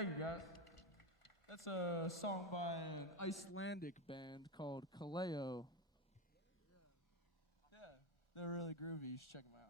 Thank you, guys. That's a song by an Icelandic band called Kaleo. Yeah, they're really groovy. You should check them out.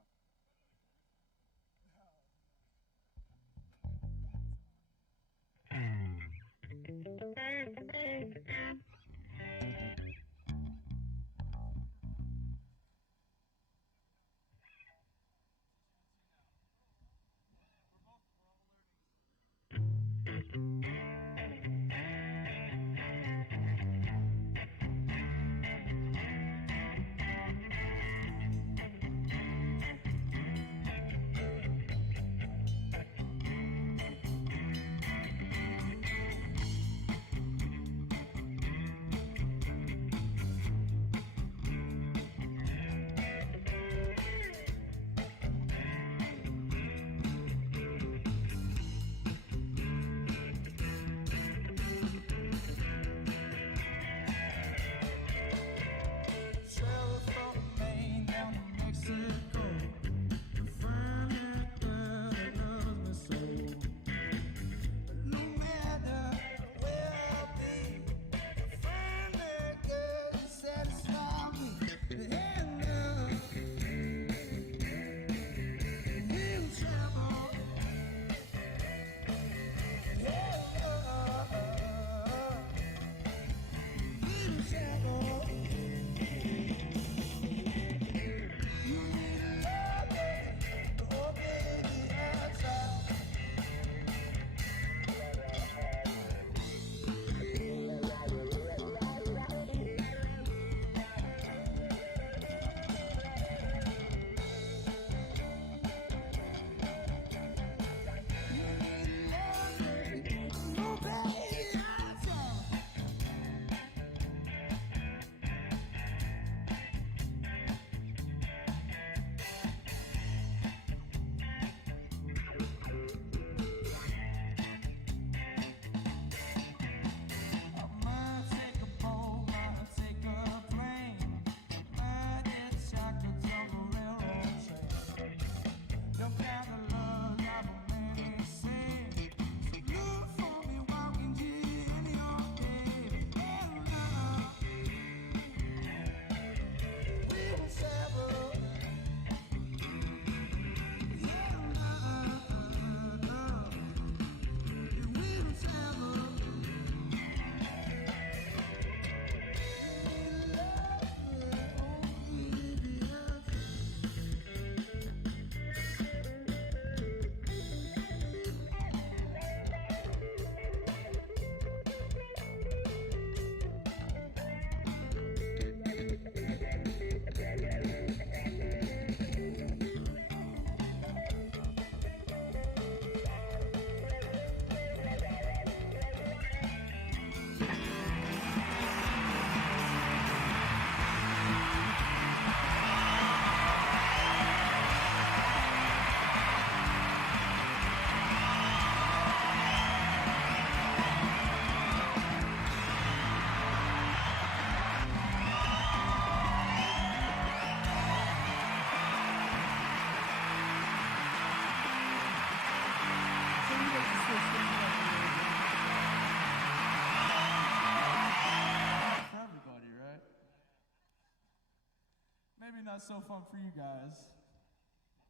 Maybe not so fun for you guys,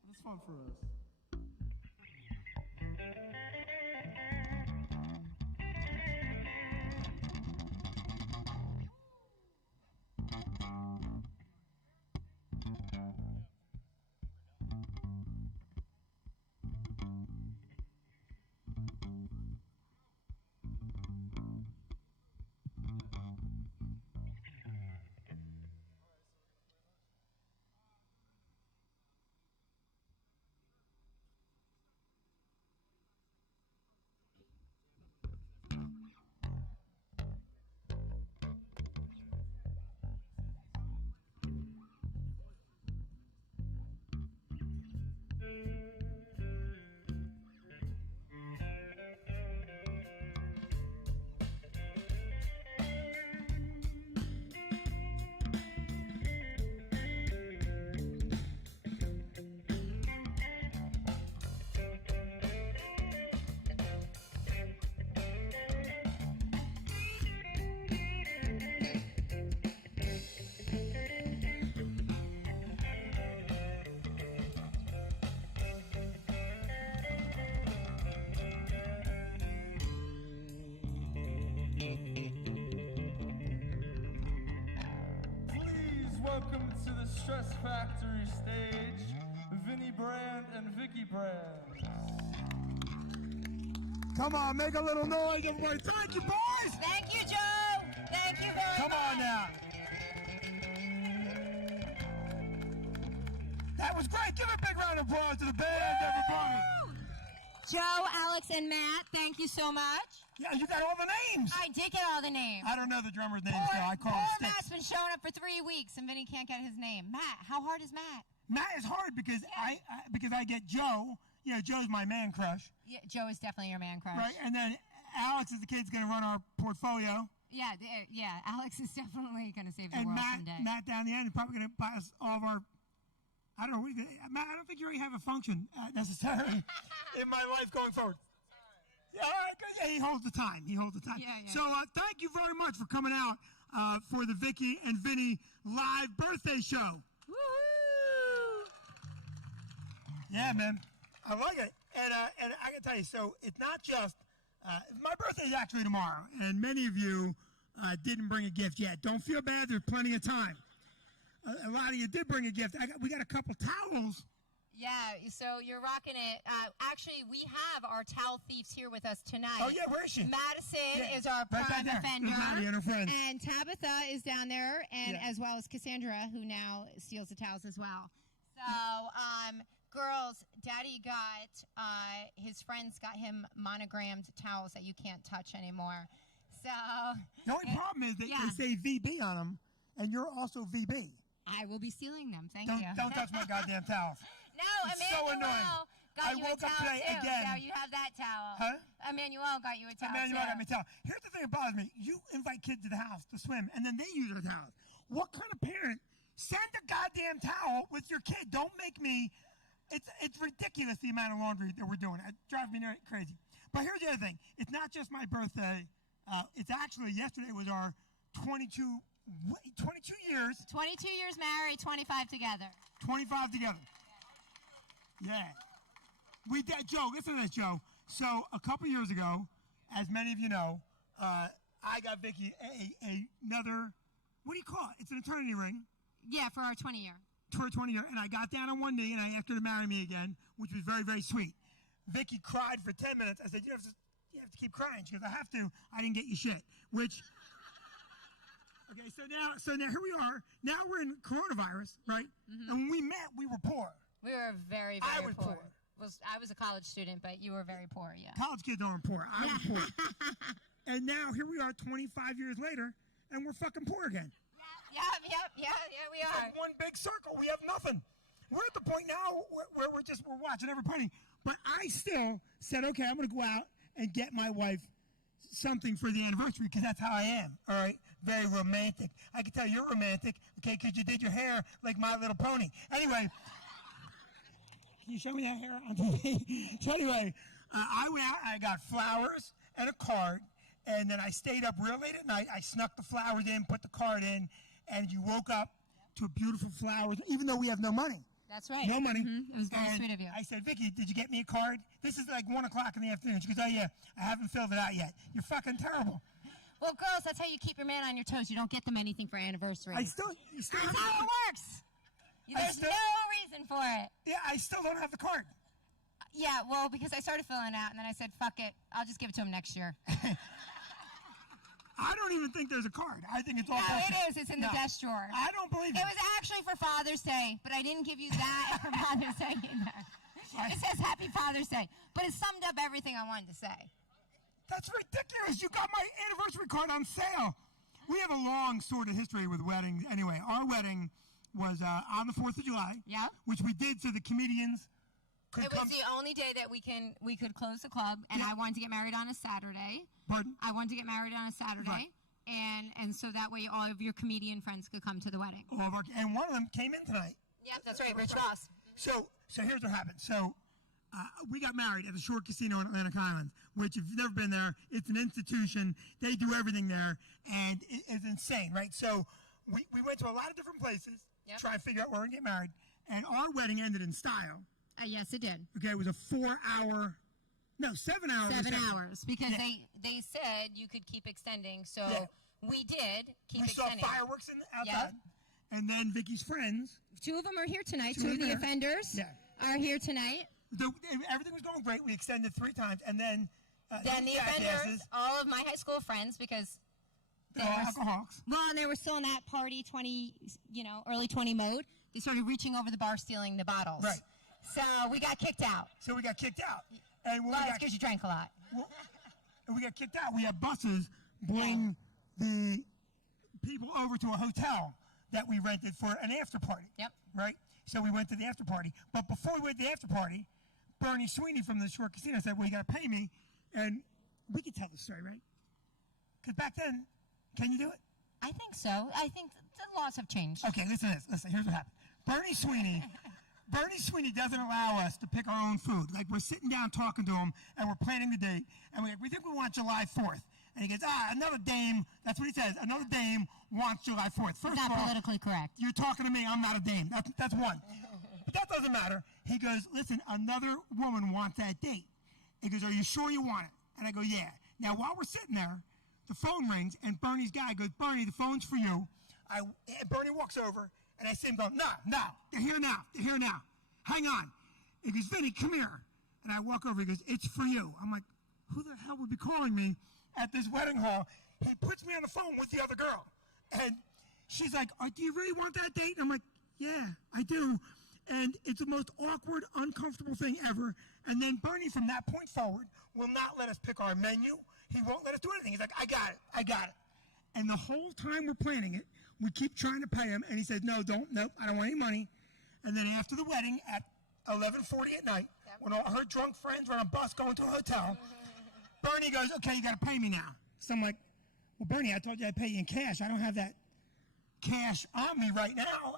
but it's fun for us. Factory stage, Vinnie Brand and Vicky Brand. Come on, make a little noise, everybody. Thank you, boys. Thank you, Joe. Thank you very much. Come on now. That was great. Give a big round of applause to the band, everybody. Joe, Alex, and Matt, thank you so much. Yeah, you got all the names. I did get all the names. I don't know the drummer's name, so I call him Poor Sticks. Matt's been showing up for 3 weeks, and Vinny can't get his name. Matt, how hard is Matt? Matt is hard because I get Joe. You know, Joe's my man crush. Yeah, Joe is definitely your man crush. Right, and then Alex is the kid's going to run our portfolio. Yeah, Alex is definitely going to save the And world Matt, someday. Matt down the end is probably going to buy us all of our. I don't know. Matt, I don't think you already have a function necessarily in my life going forward. Yeah, all right, good. Yeah, he holds the time. Yeah. So thank you very much for coming out for the Vicky and Vinny live birthday show. Woo-hoo! Yeah, man. I like it. And I can tell you, so it's not just, my birthday is actually tomorrow, and many of you didn't bring a gift yet. Don't feel bad. There's plenty of time. A lot of you did bring a gift. We got a couple towels. Yeah, so you're rocking it. Actually, we have our towel thieves here with us tonight. Oh, yeah, where is she? Madison is our Right prime back there. offender. There's Maddie and her friends. And Tabitha is down there, and Yeah. as well as Cassandra, who now steals the towels as well. So, girls, Daddy got, his friends got him monogrammed towels that you can't touch anymore. So. The only problem is that Yeah. they say VB on them, and you're also VB. I will be stealing them. Thank you. Don't touch my goddamn towels. No, It's so Emmanuel annoying. got I you woke a up towel today too. again. So you have that towel. Huh? Emmanuel got you a towel Emmanuel too. got me a towel. Here's the thing that bothers me. You invite kids to the house to swim, and then they use their towels. What kind of parent send a goddamn towel with your kid? Don't make me. It's ridiculous the amount of laundry that we're doing. It drives me crazy. But here's the other thing. It's not just my birthday. It's actually yesterday was our 22 years. 22 years married, 25 together. 25 together. Yeah. We did, Joe, listen to this, Joe. So a couple years ago, as many of you know, I got Vicky another, what do you call it? It's an eternity ring. Yeah, for our 20 year. For a 20 year. And I got down on one knee and I asked her to marry me again, which was very, very sweet. Vicky cried for 10 minutes. I said, you have to keep crying. She goes, I have to. I didn't get you shit. Which, okay, so now here we are. Now we're in coronavirus, right? Mm-hmm. And when we met, we were poor. We were very, very I was poor. I was a college student, but you were very poor, yeah. College kids aren't poor. I was poor. And now here we are 25 years later, and we're fucking poor again. Yeah, we It's are. like one big circle. We have nothing. We're at the point now where we're watching every penny. But I still said, okay, I'm going to go out and get my wife something for the anniversary because that's how I am, all right? Very romantic. I can tell you're romantic, okay, because you did your hair like My Little Pony. Anyway, can you show me that hair on TV? So anyway, I went out, I got flowers and a card, and then I stayed up real late at night. I snuck the flowers in, put the card in, and you woke up to beautiful flowers, even though we have no money. That's right. No money. Mm-hmm. It was very And sweet of you. I said, Vicky, did you get me a card? This is like 1 o'clock in the afternoon. She goes, oh, yeah, I haven't filled it out yet. You're fucking terrible. Well, girls, that's how you keep your man on your toes. You don't get them anything for anniversary. You still That's have how it works. There's no reason for it. Yeah, I still don't have the card. Yeah, well, because I started filling it out, and then I said, fuck it. I'll just give it to him next year. I don't even think there's a card. I think it's all No, bullshit. it is. It's in the desk drawer. I don't believe it. It was actually for Father's Day, but I didn't give you that for Father's Day either. It says Happy Father's Day, but it summed up everything I wanted to say. That's ridiculous. You got my anniversary card on sale. We have a long sort of history with weddings. Anyway, our wedding was on the 4th of July, Yeah. which we did so the comedians could It come. was the only day that we could close the club, and I wanted to get married on a Saturday. Pardon? I wanted to get married on a Saturday. Right. And so that way all of your comedian friends could come to the wedding. And one of them came in tonight. Yep, that's right, Rich Ross. So here's what happened. So we got married at the Shore Casino in Atlantic Island, which if you've never been there, it's an institution. They do everything there, and it's insane, right? So we went to a lot of different places to try and figure out where we're going to get married, and our wedding ended in style. Yes, it did. Okay, it was a 7 hour. 7 hours, because they said you could keep extending, so we did keep extending. We saw fireworks outside, and then Vicky's friends 2 of them are here tonight. Two 2 are of the there. offenders Yeah. are here tonight. Everything was going great. We extended 3 times, and then Then the offenders, all of my high school friends, because they're all alcoholics. well, and they were still in that party 20, early 20 mode. They started reaching over the bar, stealing the bottles. Right. So we got kicked out. So we got kicked out, and when Well, we it's got because you drank a lot. and we got kicked out, we had buses bring the people over to a hotel that we rented for an after party. Yep. Right? So we went to the after party. But before we went to the after party, Bernie Sweeney from the Shore Casino said, well, you got to pay me. And we could tell the story, right? Because back then, can you do it? I think so. I think the laws have changed. Okay, listen to this. Listen, here's what happened. Bernie Sweeney doesn't allow us to pick our own food. Like, we're sitting down talking to him, and we're planning the date, and we think we want July 4th. And he goes, another dame, that's what he says, another dame wants July 4th. First Not of all, politically correct. you're talking to me, I'm not a dame. That's one. But that doesn't matter. He goes, listen, another woman wants that date. He goes, are you sure you want it? And I go, yeah. Now, while we're sitting there, the phone rings, and Bernie's guy goes, Bernie, the phone's for you. And Bernie walks over, and I see him go, no, they're here now. Hang on. He goes, Vinnie, come here. And I walk over, he goes, it's for you. I'm like, who the hell would be calling me at this wedding hall? He puts me on the phone with the other girl. And she's like, do you really want that date? And I'm like, yeah, I do. And it's the most awkward, uncomfortable thing ever. And then Bernie, from that point forward, will not let us pick our menu. He won't let us do anything. He's like, I got it. And the whole time we're planning it, we keep trying to pay him. And he says, nope, I don't want any money. And then after the wedding at 11:40 at night, when all her drunk friends were on a bus going to a hotel, Bernie goes, okay, you got to pay me now. So I'm like, well, Bernie, I told you I'd pay you in cash. I don't have that cash on me right now.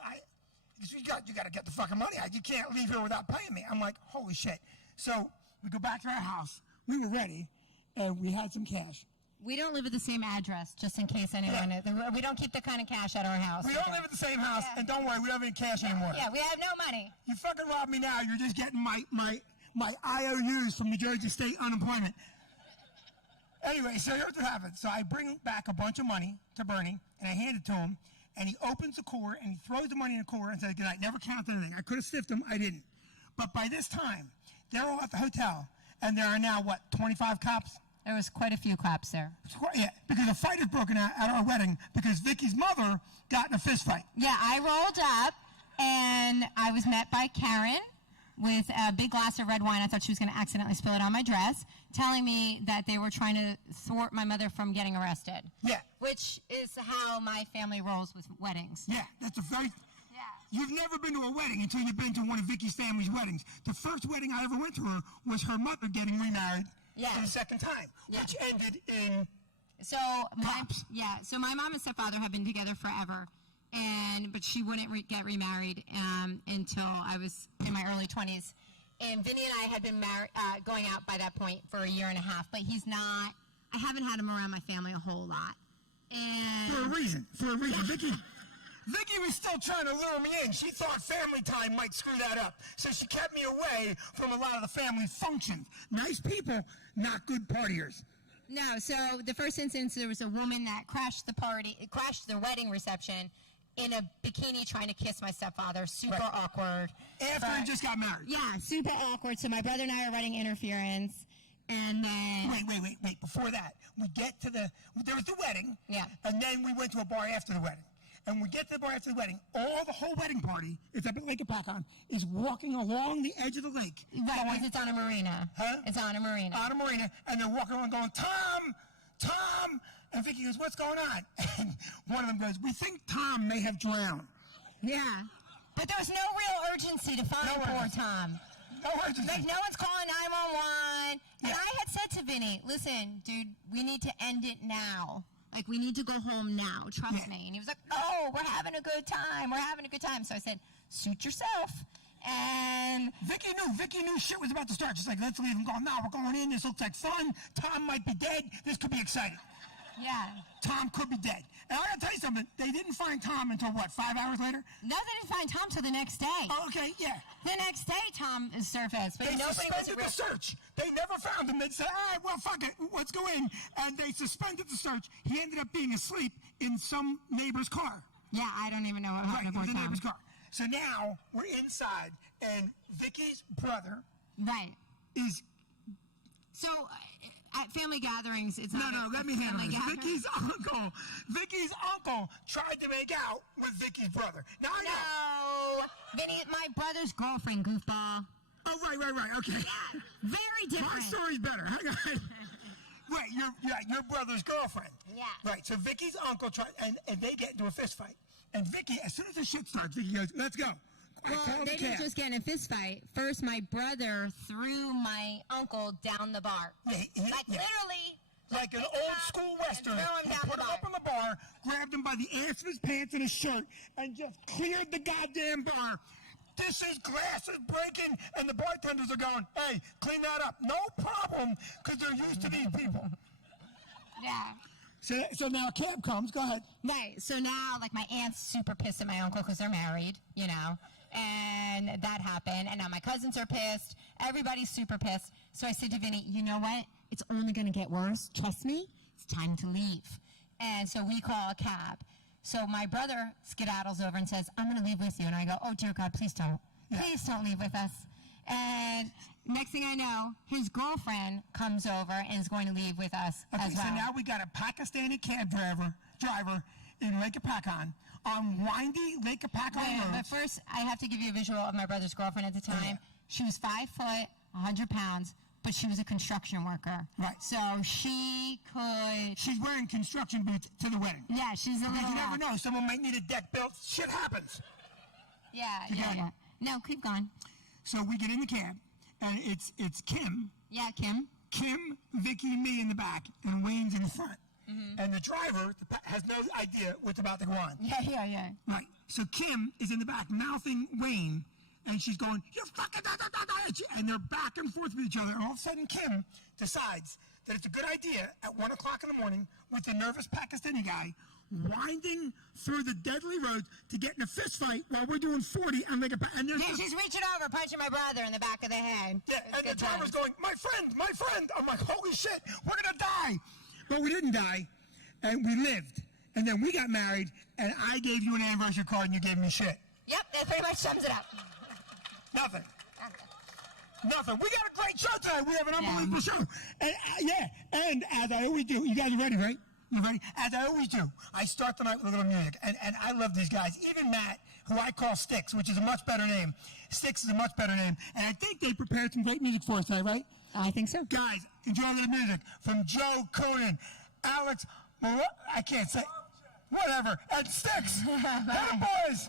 You got to get the fucking money. You can't leave here without paying me. I'm like, holy shit. So we go back to our house. We were ready, and we had some cash. We don't live at the same address, just in case anyone. Yeah. We don't keep the kind of cash at our house. We don't live at the same house, and don't worry, we don't have any cash anymore. Yeah, we have no money. You fucking robbed me now. You're just getting my IOUs from New Jersey State unemployment. Anyway, so here's what happened. So I bring back a bunch of money to Bernie, and I hand it to him, and he opens the cooler, and he throws the money in the cooler and says, good night. Never counted anything. I could have stiffed him. I didn't. But by this time, they're all at the hotel, and there are now, 25 cops? There was quite a few cops there. Yeah, because a fight had broken out at our wedding because Vicky's mother got in a fist fight. Yeah, I rolled up, and I was met by Karen with a big glass of red wine. I thought she was going to accidentally spill it on my dress, telling me that they were trying to thwart my mother from getting arrested. Yeah. Which is how my family rolls with weddings. Yeah, that's a very... Yeah. You've never been to a wedding until you've been to one of Vicky's family's weddings. The first wedding I ever went to her was her mother getting remarried for the second time, which ended in so cops. So my mom and stepfather have been together forever, but she wouldn't get remarried until I was in my early 20s. And Vinnie and I had been going out by that point for a year and a half, but he's not. I haven't had him around my family a whole lot. And For a reason. Vicky was still trying to lure me in. She thought family time might screw that up. So she kept me away from a lot of the family functions. Nice people, not good partiers. No, so the first instance, there was a woman that crashed the wedding reception in a bikini trying to kiss my stepfather. Super awkward. After he just got married. Yeah, super awkward. So my brother and I are running interference. And then... Wait. Before that, we get to there was the wedding. Yeah. And then we went to a bar after the wedding. And we get to the bar after the wedding. The whole wedding party, it's up at Lake Apacon, is walking along the edge of the lake. Right, because it's on a marina. Huh? It's on a marina. On a marina. And they're walking around going, Tom! And Vicky goes, what's going on? And one of them goes, we think Tom may have drowned. Yeah. But there was no real urgency to find poor Tom. No urgency. Like, no one's calling 911. Yeah. And I had said to Vinny, listen, dude, we need to end it now. Like, we need to go home now. Trust me. And he was like, oh, we're having a good time. So I said, suit yourself. And Vicky knew shit was about to start. She's like, let's leave him going. No, we're going in. This looks like fun. Tom might be dead. This could be exciting. yeah. Tom could be dead. And I gotta tell you something. They didn't find Tom until, 5 hours later? No, they didn't find Tom till the next day. Oh, okay, yeah. The next day, Tom is surfaced. But They nobody suspended the search. They never found him. They said, all right, well, fuck it. Let's go in. And they suspended the search. He ended up being asleep in some neighbor's car. Yeah, I don't even know what happened Right, to in the Tom. neighbor's car. So now we're inside, and Vicky's brother Right. is. So at family gatherings, it's No, not let me handle family this. gathering. Vicky's uncle tried to make out with Vicky's brother. Now I know. No, Vinny, my brother's girlfriend, goofball. Oh, right. Okay. Yeah, very My different. story's better. Hang on. Right, your brother's girlfriend. Yeah. Right, so Vicky's uncle tried, and they get into a fist fight. And Vicky, as soon as the shit starts, Vicky goes, let's go. Well, they didn't just get in a fist fight. First, my brother threw my uncle down the bar. Literally. Like an old school Western. And He put him up on the bar, grabbed him by the ass of his pants and his shirt, and just cleared the goddamn bar. This is glass is breaking, and the bartenders are going, hey, clean that up. No problem, because they're used to these people. Yeah. So now a cab comes. Go ahead. Right. So now, like, my aunt's super pissed at my uncle because they're married, you know, and that happened. And now my cousins are pissed. Everybody's super pissed. So I said to Vinny, you know what? It's only going to get worse. Trust me. It's time to leave. And so we call a cab. So my brother skedaddles over and says, I'm going to leave with you. And I go, oh, dear God, please don't. Please don't leave with us. And next thing I know, his girlfriend comes over and is going to leave with us as well. So now we got a Pakistani cab driver in Lake Apakan on windy Lake Apakan roads. But first, I have to give you a visual of my brother's girlfriend at the time. Yeah. She was 5 foot, 100 pounds, but she was a construction worker. Right. So she could... She's wearing construction boots to the wedding. Yeah, she's a little... You never know. Someone might need a deck built. Shit happens. Yeah. No, keep going. So we get in the cab, and it's Kim. Yeah, Kim. Kim, Vicky, me in the back, and Wayne's in the front. Mm-hmm. And the driver has no idea what's about to go on. Yeah. Right. So Kim is in the back mouthing Wayne, and she's going, you fucking da. And they're back and forth with each other. And all of a sudden, Kim decides that it's a good idea at 1 o'clock in the morning with the nervous Pakistani guy winding through the deadly roads to get in a fist fight while we're doing 40 on Lake Apakan. She's reaching over, punching my brother in the back of the head. Yeah, and the driver's going, my friend. I'm like, holy shit, we're going to die. But we didn't die, and we lived. And then we got married, and I gave you an anniversary card, and you gave me shit. Yep, that pretty much sums it up. Nothing. We got a great show tonight. We have an unbelievable show. And and as I always do, you guys are ready, right? You ready? As I always do, I start the night with a little music. And I love these guys. Even Matt, who I call Sticks, which is a much better name. Sticks is a much better name. And I think they prepared some great music for us tonight, right? I think so. Guys, enjoy the music from Joe Coonan, Alex, I can't say, whatever, and Sticks. Hey, boys.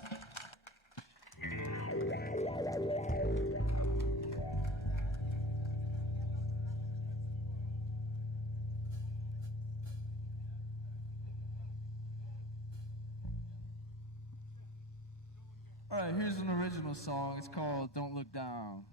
All right, here's an original song. It's called Don't Look Down.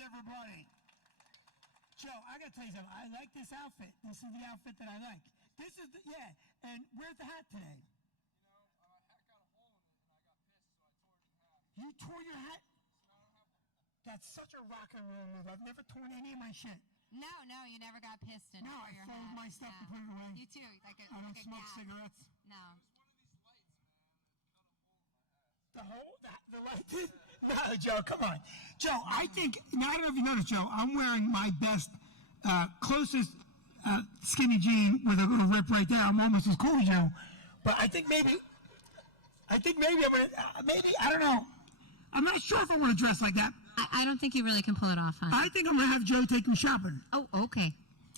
everybody. Joe, I gotta tell you something. I like this outfit. This is the outfit that I like. This is the, yeah. And where's the hat today? Hat got a hole in it, and I got pissed, so I tore it in half. You tore your hat? So now I don't have one. That's such a rock and roll move. I've never torn any of my shit. No, you never got pissed in No, it. I fold my stuff and put it away. You too. I don't smoke cigarettes. No. One of these lights, man, it cut a hole in my hat. The light did? No, Joe, come on. Joe, I think, now I don't know if you noticed, Joe, I'm wearing my best, closest skinny jean with a little rip right there. I'm almost as cool as you. But I think maybe I'm going to, I don't know. I'm not sure if I want to dress like that. I don't think you really can pull it off, huh? I think I'm going to have Joe take me shopping. Oh, okay.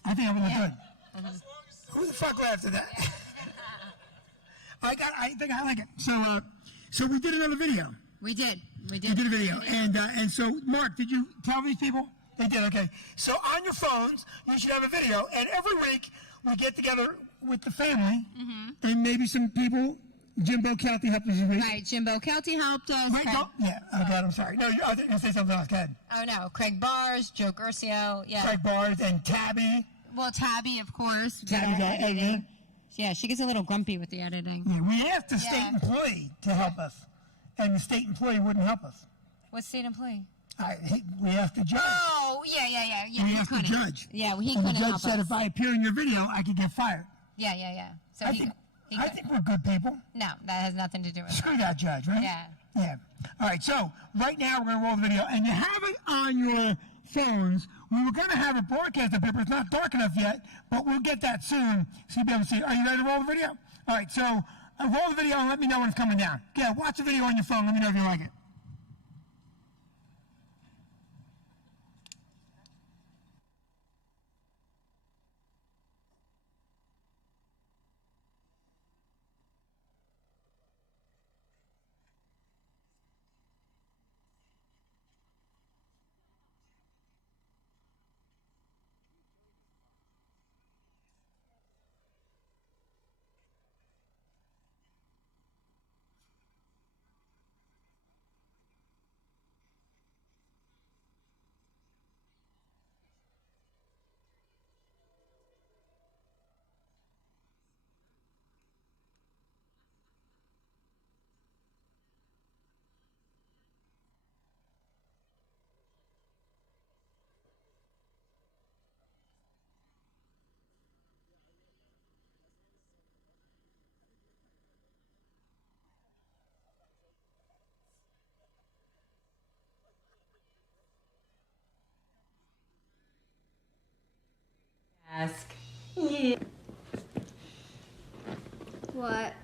I think I'm going to look good. As long as Who the fuck laughed at that? I think I like it. So we did another video. We did We did a video, and so Mark, did you tell these people? They did. Okay. So on your phones, you should have a video, and every week we get together with the family, and maybe some people. Jimbo Kelty helped us this week. Right, Jimbo Kelty helped us. Wait, go. Yeah. Oh God, I'm sorry. No, I think you're gonna say something else. Go ahead. Oh no, Craig Bars, Joe Gercio, yeah. Craig Bars and Tabby. Well, Tabby, of course. did Tabby's our our editor. Yeah, she gets a little grumpy with the editing. Yeah, we asked the state employee to help us, and the state employee wouldn't help us. What state employee? We asked the judge. Oh, yeah. We he asked the couldn't. judge. Yeah, he And the couldn't judge help said us. if I appear in your video, I could get fired. Yeah. So I he think we're good people. no, that has nothing to do with it. Screw that judge, right? Yeah. Yeah. All right, so right now we're going to roll the video, and you have it on your phones. We were going to have it broadcast up here, but it's not dark enough yet, but we'll get that soon so you'll be able to see it. Are you ready to roll the video? All right, so roll the video and let me know when it's coming down. Yeah, watch the video on your phone. Let me know if you like it. Ask. What?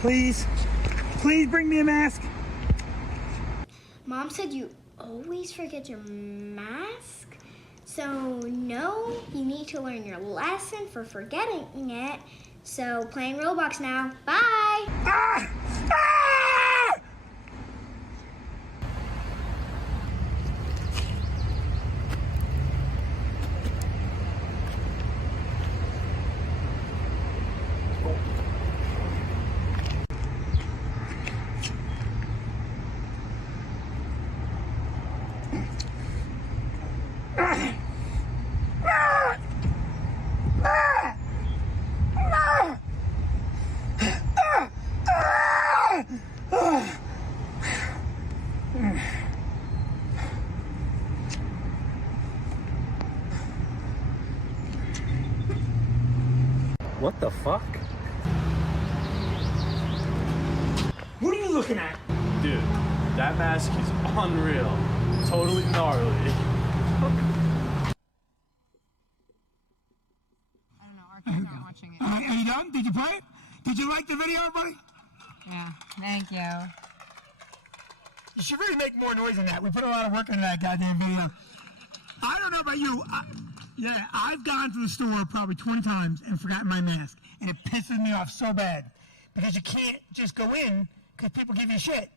Please bring me a mask. Mom said you always forget your mask. So, no, you need to learn your lesson for forgetting it. So, playing Roblox now. Bye! Ah! Ah! What the fuck? What are you looking at? Dude, that mask is unreal. Totally gnarly. I don't know, our kids aren't watching it. Are you done? Did you play it? Did you like the video, everybody? Yeah, thank you. You should really make more noise than that. We put a lot of work into that goddamn video. I don't know about you. I've gone to the store probably 20 times and forgotten my mask. And it pisses me off so bad. Because you can't just go in because people give you shit.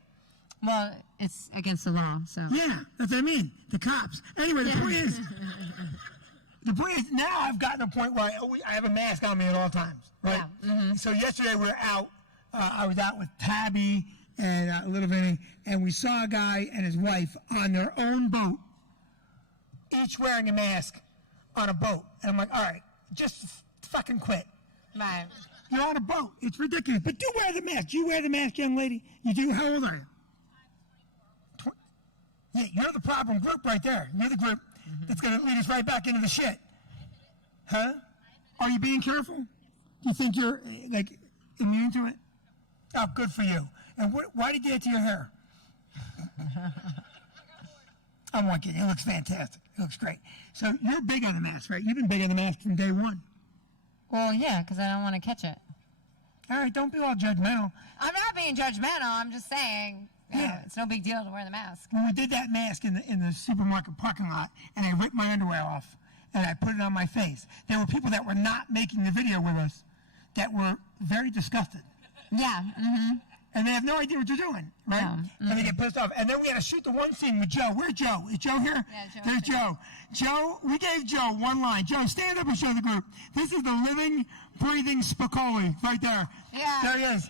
Well, it's against the law, so. Yeah, that's what I mean. The cops. Anyway, the point is, now I've gotten to a point where I have a mask on me at all times, right? Yeah. So yesterday we were out. I was out with Tabby and little Vinnie, and we saw a guy and his wife on their own boat each wearing a mask on a boat. And I'm like, all right, just fucking quit. Right. You're on a boat. It's ridiculous. But do wear the mask. Do you wear the mask, young lady? You do? How old are you? Yeah, you're the problem group right there. You're the group that's going to lead us right back into the shit. Huh? Are you being careful? Do you think you're, like, immune to it? Oh, good for you. And why did you get it to your hair? I'm not kidding. It looks fantastic. It looks great. So you're big on the mask, right? You've been big on the mask from day one. Well, yeah, because I don't want to catch it. All right, don't be all judgmental. I'm not being judgmental. I'm just saying, it's no big deal to wear the mask. When we did that mask in the supermarket parking lot, and I ripped my underwear off, and I put it on my face, there were people that were not making the video with us that were very disgusted. Yeah. Mm-hmm. And they have no idea what you're doing, right? Yeah. Mm-hmm. And they get pissed off. And then we had to shoot the one scene with Joe. Where's Joe? Is Joe here? Yeah, Joe's There's here. Joe. Joe, we gave Joe one line. Joe, stand up and show the group. This is the living, breathing Spicoli right there. Yeah. There he is.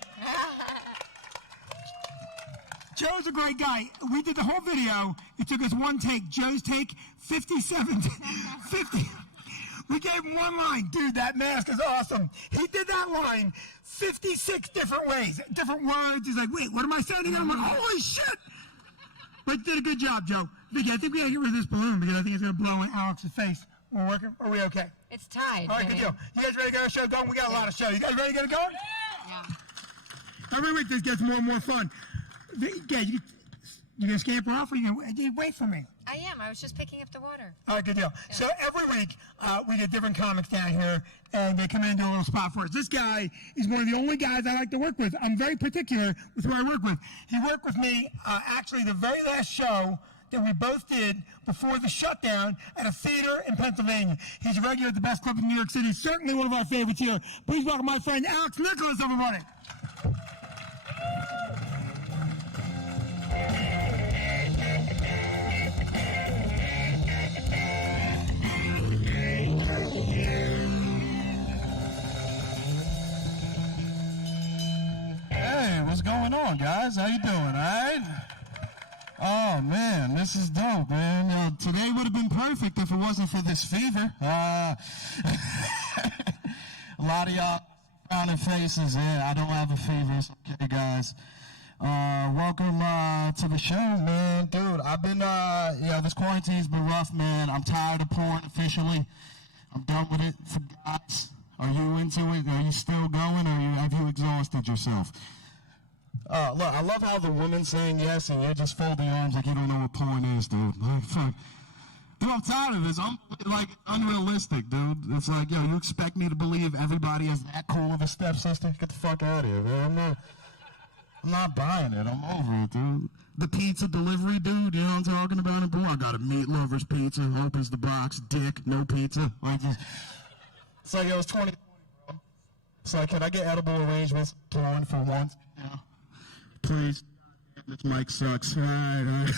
Joe's a great guy. We did the whole video. It took us one take. Joe's take, 50. We gave him one line. Dude, that mask is awesome. He did that line 56 different ways, different words. He's like, wait, what am I saying again? I'm like, holy shit. But you did a good job, Joe. Vicky, I think we got to get rid of this balloon because I think it's going to blow in Alex's face. We're working? Are we okay? It's tied. All right, good deal. You guys ready to get our show going? We got a lot of show. You guys ready to get it going? Yeah. Every week this gets more and more fun. Guys, you going to scamper off or you going to wait for me? I am. I was just picking up the water. All right, good deal. Yeah. So every week we get different comics down here, and they come in and do a little spot for us. This guy is one of the only guys I like to work with. I'm very particular with who I work with. He worked with me actually the very last show that we both did before the shutdown at a theater in Pennsylvania. He's a regular at the best club in New York City. Certainly one of our favorites here. Please welcome my friend Alex Nicholas, everybody. Hey, what's going on, guys? How you doing, all right? Oh, man, this is dope, man. Today would have been perfect if it wasn't for this fever. A lot of y'all frowning faces. Yeah, I don't have a fever. It's okay, guys. Welcome to the show, man. Dude, I've been, this quarantine's been rough, man. I'm tired of porn officially. I'm done with it for guys. Are you into it? Are you still going, or have you exhausted yourself? Look, I love how the women saying yes, and you just fold your arms like you don't know what porn is, dude. Like, fuck. Dude, I'm tired of this. I'm, like, unrealistic, dude. It's like, yo, you expect me to believe everybody is that cool of a stepsister? Get the fuck out of here, man. I'm not buying it. I'm over it, dude. The pizza delivery, dude, you know what I'm talking about? And boy, I got a meat lover's pizza. Opens the box, dick, no pizza. Like, it's like, yo, it's 20, bro. It's like, can I get edible arrangements porn for once? Yeah. Please. This mic sucks. All right.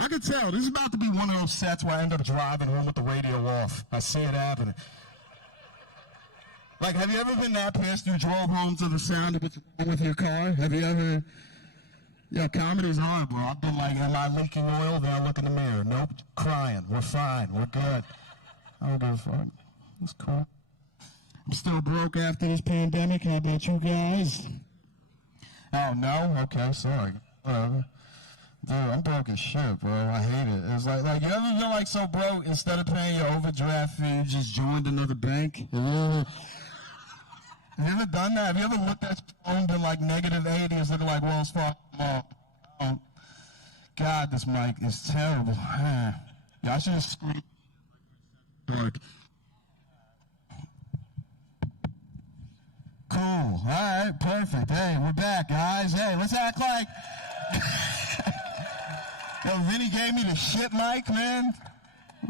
I can tell. This is about to be one of those sets where I end up driving home with the radio off. I see it happening. Like, have you ever been that pissed you drove home to the sound of what's wrong with your car? Have you ever... Yeah, comedy's hard, bro. I've been like, am I leaking oil? Then I look in the mirror. Nope. Crying. We're fine. We're good. I don't give a fuck. It's cool. I'm still broke after this pandemic. How about you guys? Oh, no? Okay, sorry. Whatever. Dude, I'm broke as shit, bro. I hate it. It's like you ever feel like so broke, instead of paying your overdraft fee, you just joined another bank? Have you ever done that? Have you ever looked at your phone, been like -80, and looking like Wells Fargo? Oh, God, this mic is terrible. Yeah, I should have screamed. Dark. Cool. All right, perfect. Hey, we're back, guys. Hey, let's act like... Yo, Vinnie gave me the shit mic, man.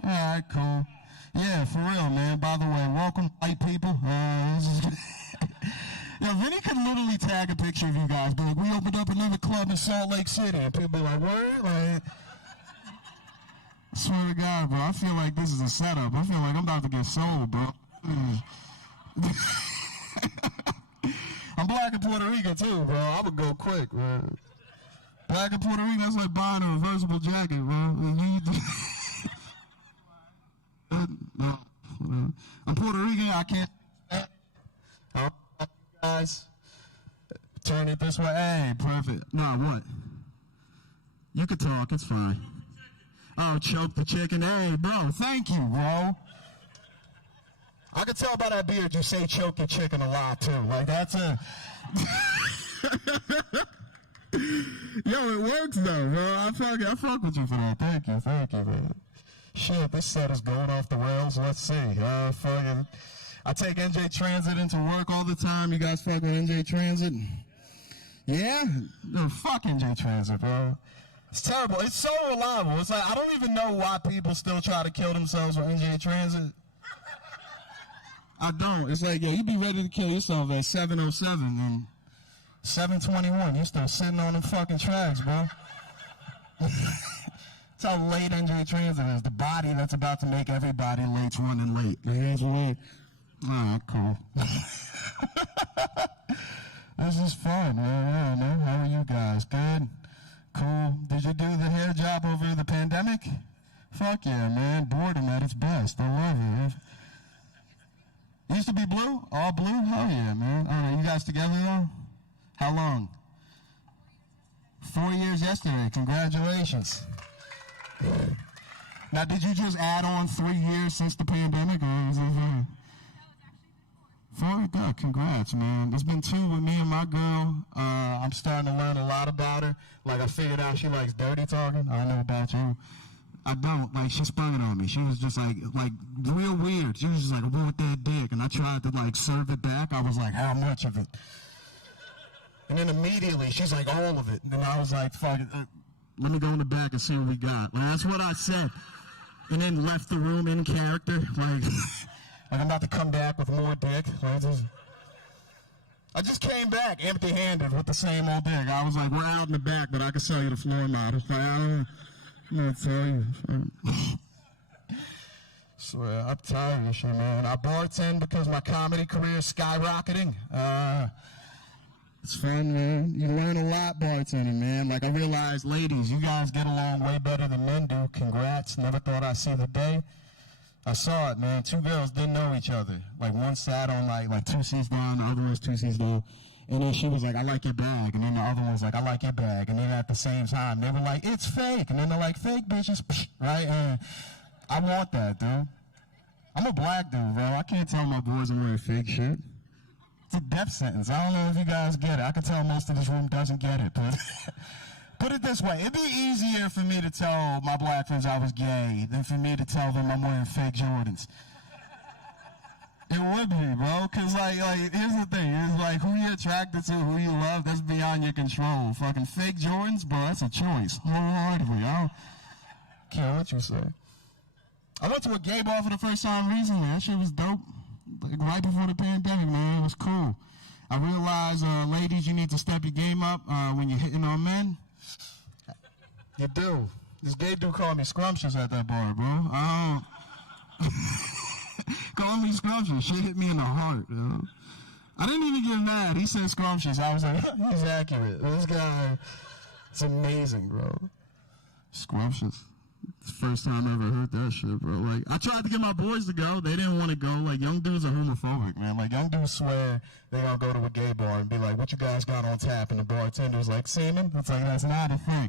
All right, cool. Yeah, for real, man. By the way, welcome, white people. Yo, Vinnie could literally tag a picture of you guys, be like, we opened up another club in Salt Lake City, and people be like, what? Like, I swear to God, bro, I feel like this is a setup. I feel like I'm about to get sold, bro. I'm black in Puerto Rico, too, bro. I would go quick, man. Black in Puerto Rico, that's like buying a reversible jacket, bro. No, I'm Puerto Rican. I can't. Oh, guys, turn it this way. Hey, perfect. No, what? You could talk. It's fine. Oh, choke the chicken. Hey, bro. Thank you, bro. I could tell by that beard you say choke the chicken a lot too. Like that's a. Yo, it works though, bro. I fuck with you for that. Thank you, man. Shit, this set is going off the rails. Let's see. Fucking. I take NJ Transit into work all the time. You guys fuck with NJ Transit? Yeah? No, fuck NJ Transit, bro. It's terrible. It's so reliable. It's like I don't even know why people still try to kill themselves with NJ Transit. I don't. It's like, yo, you be ready to kill yourself at 7:07 and 7:21. You still sitting on them fucking tracks, bro. That's how late NJ Transit is. The body that's about to make everybody late running late. That's weird. Oh, cool. This is fun, man. Yeah, how are you guys? Good? Cool. Did you do the hair job over the pandemic? Fuck yeah, man. Boredom at its best. I love it. It used to be blue? All blue? Hell yeah, man. I don't know. You guys together though? How long? 4 years yesterday. Congratulations. Now, did you just add on 3 years since the pandemic, or is it 4? Good. Congrats, man. There's been 2 with me and my girl. I'm starting to learn a lot about her. Like, I figured out she likes dirty talking. I don't know about you. I don't. Like, she sprung it on me. She was just like real weird. She was just like, I want that dick. And I tried to, like, serve it back. I was like, how much of it? And then immediately, she's like, all of it. And then I was like, fuck it. Let me go in the back and see what we got. Like, that's what I said. And then left the room in character. Like I'm about to come back with more dick. I just came back empty-handed with the same old dick. I was like, we're out in the back, but I can sell you the floor model. Like, I'm going to tell you. Swear, I'm tired of this shit, man. I bartend because my comedy career is skyrocketing. It's fun, man. You learn a lot bartending, man. Like, I realized, ladies, you guys get along way better than men do. Congrats. Never thought I'd see the day. I saw it, man. 2 girls didn't know each other. Like, one sat on, like 2 seats down, the other one was 2 seats down. And then she was like, I like your bag. And then the other one was like, I like your bag. And then at the same time, they were like, it's fake. And then they're like, fake bitches, right? And I want that, dude. I'm a black dude, bro. I can't tell my boys I'm wearing fake shit. It's a death sentence. I don't know if you guys get it. I can tell most of this room doesn't get it, but put it this way. It'd be easier for me to tell my black friends I was gay than for me to tell them I'm wearing fake Jordans. It would be, bro, because, like, here's the thing. It's like who you're attracted to, who you love, that's beyond your control. Fucking fake Jordans, bro, that's a choice. Wholeheartedly. I don't care what you say. I went to a gay bar for the first time recently. That shit was dope. Like, right before the pandemic, man. It was cool. I realized, ladies, you need to step your game up when you're hitting on men. You do. This gay dude called me scrumptious at that bar, bro. Called me scrumptious. Shit hit me in the heart, yo. I didn't even get mad. He said scrumptious. I was like, he's accurate. This guy, it's amazing, bro. Scrumptious. It's the first time I ever heard that shit, bro. Like, I tried to get my boys to go. They didn't want to go. Like, young dudes are homophobic, man. Like, young dudes swear they gonna go to a gay bar and be like, what you guys got on tap? And the bartender's like, semen? It's like, that's not a thing.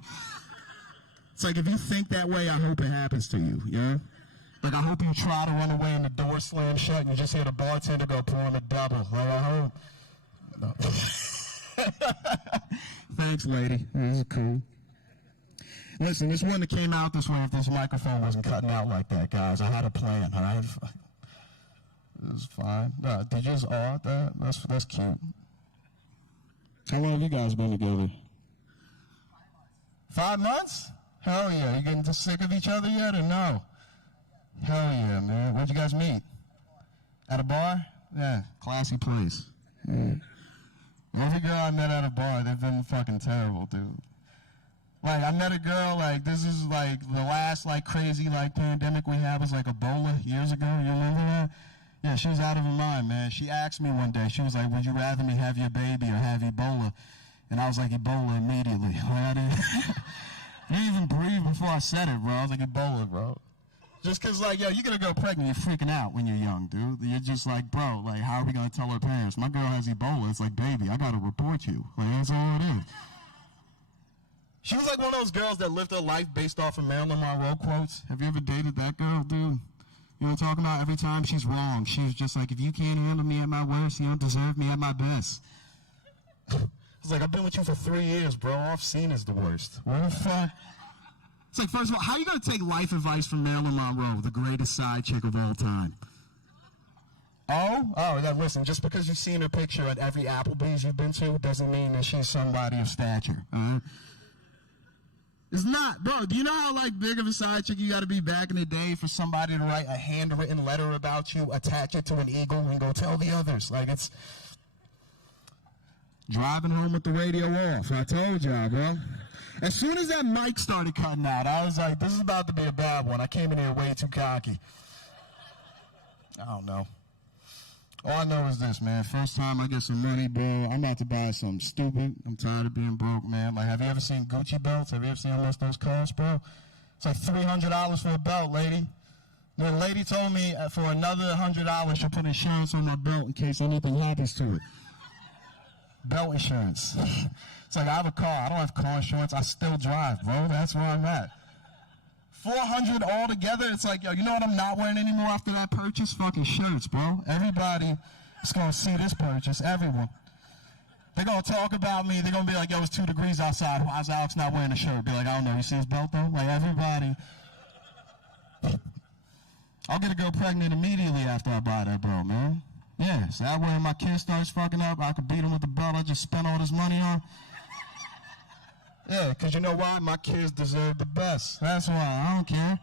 It's like, if you think that way, I hope it happens to you, you know? Like, I hope you try to run away and the door slams shut and you just hear the bartender go pour on a double. Like, I hope. No. Thanks, lady. This is cool. Listen, this wouldn't have came out this way if this microphone wasn't cutting out like that, guys. I had a plan, all right? It was fine. No, did you just awe at that? That's cute. How long have you guys been together? 5 months? Hell yeah. You getting sick of each other yet or no? Hell yeah, man. Where'd you guys meet? At a bar? Yeah, classy place. Mm. Every girl I met at a bar, they've been fucking terrible, dude. Like, I met a girl, like, this is, like, the last, like, crazy, like, pandemic we had was, like, Ebola years ago. You remember that? Yeah, she was out of her mind, man. She asked me one day, she was like, would you rather me have your baby or have Ebola? And I was like, Ebola immediately. Like, I didn't even breathe before I said it, bro. I was like, Ebola, bro. Just because, like, yo, you're going to go pregnant, you're freaking out when you're young, dude. You're just like, bro, like, how are we going to tell our parents? My girl has Ebola. It's like, baby, I got to report you. Like, that's all it is. She was like one of those girls that lived her life based off of Marilyn Monroe quotes. Have you ever dated that girl, dude? You know what I'm talking about? Every time she's wrong, she's just like, if you can't handle me at my worst, you don't deserve me at my best. It's like, I've been with you for 3 years, bro. All I've seen is the worst. What the fuck? It's like, first of all, how are you going to take life advice from Marilyn Monroe, the greatest side chick of all time? Oh, now listen, just because you've seen her picture at every Applebee's you've been to doesn't mean that she's somebody of stature. It's not. Bro, do you know how, like, big of a side chick you got to be back in the day for somebody to write a handwritten letter about you, attach it to an eagle, and go tell the others? Like, it's... Driving home with the radio off. I told y'all, bro. As soon as that mic started cutting out, I was like, this is about to be a bad one. I came in here way too cocky. I don't know. All I know is this, man. First time I get some money, bro, I'm about to buy something stupid. I'm tired of being broke, man. Like, have you ever seen Gucci belts? Have you ever seen how much those cost, bro? It's like $300 for a belt, lady. The lady told me for another $100 she'll put insurance on my belt in case anything happens to it. Belt insurance. It's like, I have a car. I don't have car insurance. I still drive, bro. That's where I'm at. $400 altogether. It's like, yo, you know what I'm not wearing anymore after that purchase? Fucking shirts, bro. Everybody is going to see this purchase. Everyone. They're going to talk about me. They're going to be like, yo, it's 2 degrees outside. Why is Alex not wearing a shirt? Be like, I don't know. You see his belt, though? Like, everybody. I'll get a girl pregnant immediately after I buy that, bro, man. Yeah, so that way when my kid starts fucking up, I can beat him with the belt I just spent all this money on. Yeah, because you know why? My kids deserve the best. That's why. I don't care.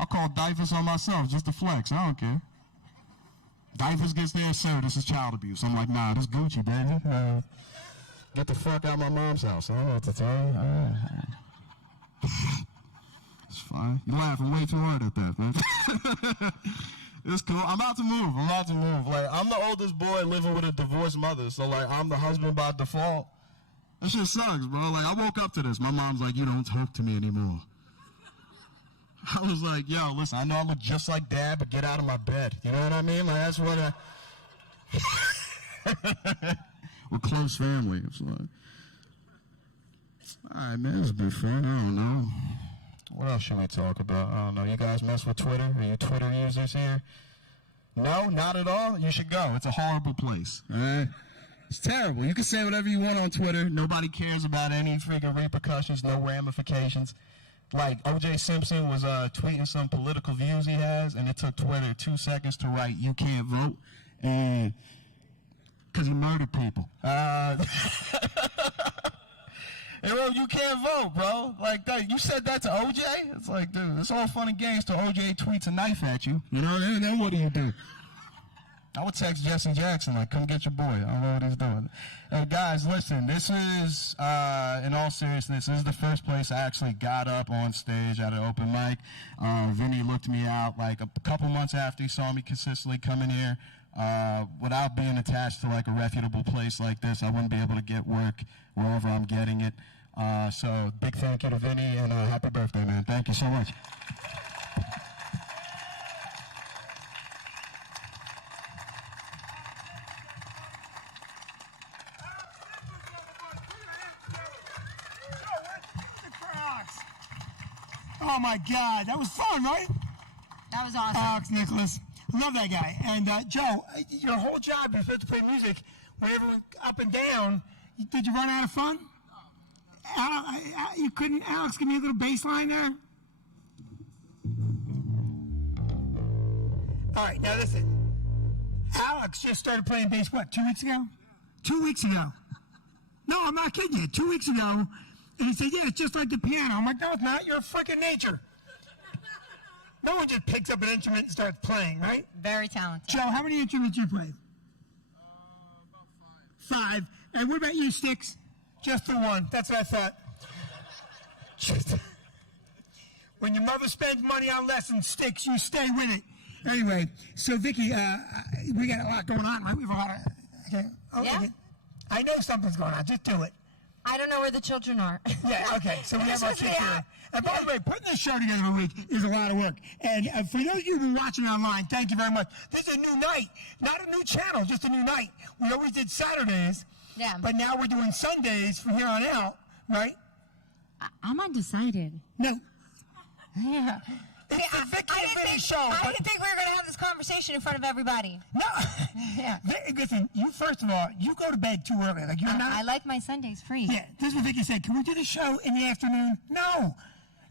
I'll call diapers on myself just to flex. I don't care. Diapers gets there, sir, this is child abuse. I'm like, nah, this Gucci, baby. Get the fuck out of my mom's house. I don't know what to tell you. It's fine. You're laughing way too hard at that, man. It's cool. I'm about to move. Like, I'm the oldest boy living with a divorced mother, so, like, I'm the husband by default. That shit sucks, bro. Like, I woke up to this. My mom's like, you don't talk to me anymore. I was like, yo, listen, I know I look just like Dad, but get out of my bed. You know what I mean? Like, that's what we're close family. It's like, all right, man, this has been fun. I don't know. What else should we talk about? I don't know. You guys mess with Twitter? Are you Twitter users here? No, not at all? You should go. It's a horrible place. All right? It's terrible. You can say whatever you want on Twitter. Nobody cares about any freaking repercussions, no ramifications. Like, O.J. Simpson was tweeting some political views he has, and it took Twitter 2 seconds to write, you can't vote, and because he murdered people. Well, you can't vote, bro. Like, that, you said that to OJ? It's like, dude, it's all fun and games till OJ tweets a knife at you. You know, then what do you do? I would text Jesse Jackson, like, come get your boy. I don't know what he's doing. Hey, guys, listen, this is, in all seriousness, this is the first place I actually got up on stage at an open mic. Vinnie looked me out, like, a couple months after he saw me consistently coming here. Without being attached to, like, a reputable place like this, I wouldn't be able to get work wherever I'm getting it. So big thank you to Vinnie, and happy birthday, man. Thank you so much. Oh my God, that was fun, right? That was awesome. Alex Nicholas, love that guy. And Joe, your whole job is supposed to play music when everyone up and down. Did you run out of fun? You couldn't, Alex, give me a little bass line there? All right, now listen. Alex just started playing bass, what, 2 weeks ago? 2 weeks ago. No, I'm not kidding you. 2 weeks ago. And he said, yeah, it's just like the piano. I'm like, no, it's not. You're a freaking nature. No one just picks up an instrument and starts playing, right? Very talented. Joe, how many instruments you play? About 5. 5. And what about you, Sticks? Just the one. That's what I thought. When your mother spends money on lessons, Sticks, you stay with it. Anyway, so Vicky, we got a lot going on, right? We have a lot of... Okay. Oh, yeah. okay. I know something's going on. Just do it. I don't know where the children are. Yeah, okay. So we have our kids here. And by the way, putting this show together a week is a lot of work. And for those of you who are watching online, thank you very much. This is a new night, not a new channel, just a new night. We always did Saturdays, but now we're doing Sundays from here on out, right? I'm undecided. No. Yeah. It's the Vicky and Vinnie show. I didn't think we were going to have this conversation in front of everybody. No. Yeah. Listen, you first of all, you go to bed too early. Like you're not. I like my Sundays free. Yeah, this is what Vicky said. Can we do the show in the afternoon? No.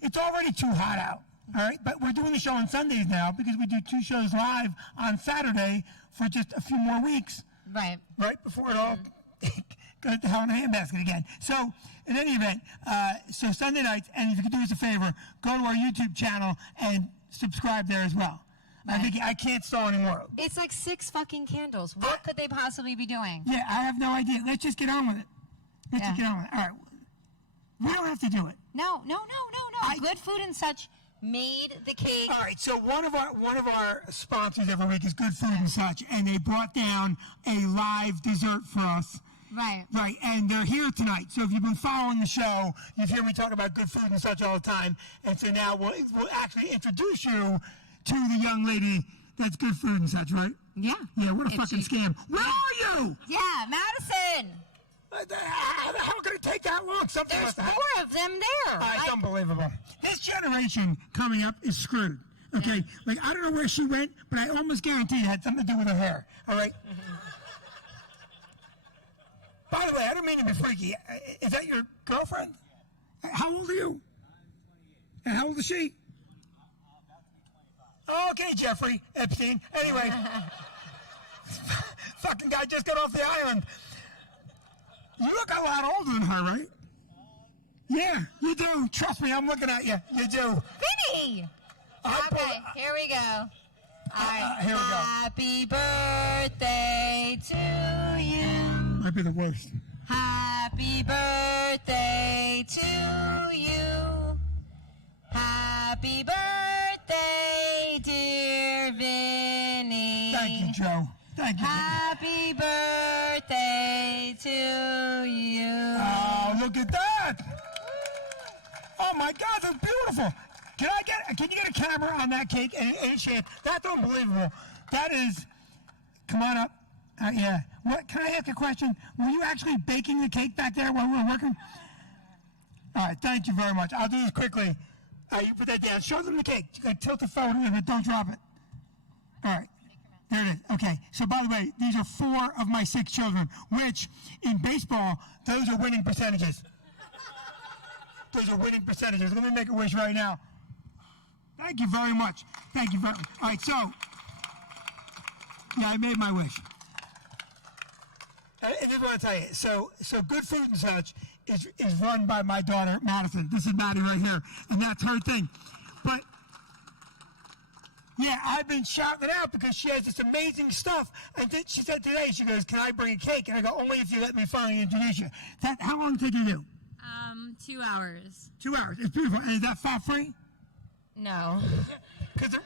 It's already too hot out. All right, but we're doing the show on Sundays now because we do 2 shows live on Saturday for just a few more weeks. Right. Right before it all goes to hell in a handbasket again. So, in any event, so Sunday nights, and if you could do us a favor, go to our YouTube channel and subscribe there as well. Right. Vicky, I can't stall anymore. It's like 6 fucking candles. What could they possibly be doing? Yeah, I have no idea. Let's just get on with it. Let's just get on with it. All right. We don't have to do it. No. Good Food and Such made the cake. All right, so one of our sponsors every week is Good Food and Such, and they brought down a live dessert for us. Right. Right, and they're here tonight. So if you've been following the show, you've heard me talk about Good Food and Such all the time. And so now we'll actually introduce you to the young lady that's Good Food and Such, right? Yeah. Yeah, what a fucking scam. Where are you? Yeah, Madison. How the hell could it take that long? Something There's must have 4 of them there. It's unbelievable. This generation coming up is screwed. Okay? Like, I don't know where she went, but I almost guarantee it had something to do with her hair. All right? By the way, I don't mean to be freaky. Is that your girlfriend? How old are you? And how old is she? Okay, Jeffrey Epstein. Anyway, fucking guy just got off the island. You look a lot older than her, right? Yeah, you do. Trust me, I'm looking at you. You do. Vinnie! Okay, here we go. All right. Here we go. Happy birthday to you. Might be the worst. Happy birthday to you. Happy birthday, dear Vinnie. Thank you, Joe. Thank you. Happy birthday to you. Oh, look at that. Oh, my God, that's beautiful. Can you get a camera on that cake? Any chance? That's unbelievable. That is, come on up. Yeah. What? Can I ask a question? Were you actually baking the cake back there while we were working? All right, thank you very much. I'll do this quickly. You put that down. Show them the cake. You gotta tilt it forward a little bit. Don't drop it. All right. There it is. Okay. So, by the way, these are 4 of my 6 children, which, in baseball, those are winning percentages. Those are winning percentages. Let me make a wish right now. Thank you very much. Thank you very much. All right, so, yeah, I made my wish. I just want to tell you, so Good Food and Such is run by my daughter, Madison. This is Maddie right here, and that's her thing. But, yeah, I've been shouting it out because she has this amazing stuff. And she said today, she goes, can I bring a cake? And I go, only if you let me finally introduce you. How long did it take you to do? 2 hours. 2 hours. It's beautiful. And is that fat-free? No. Because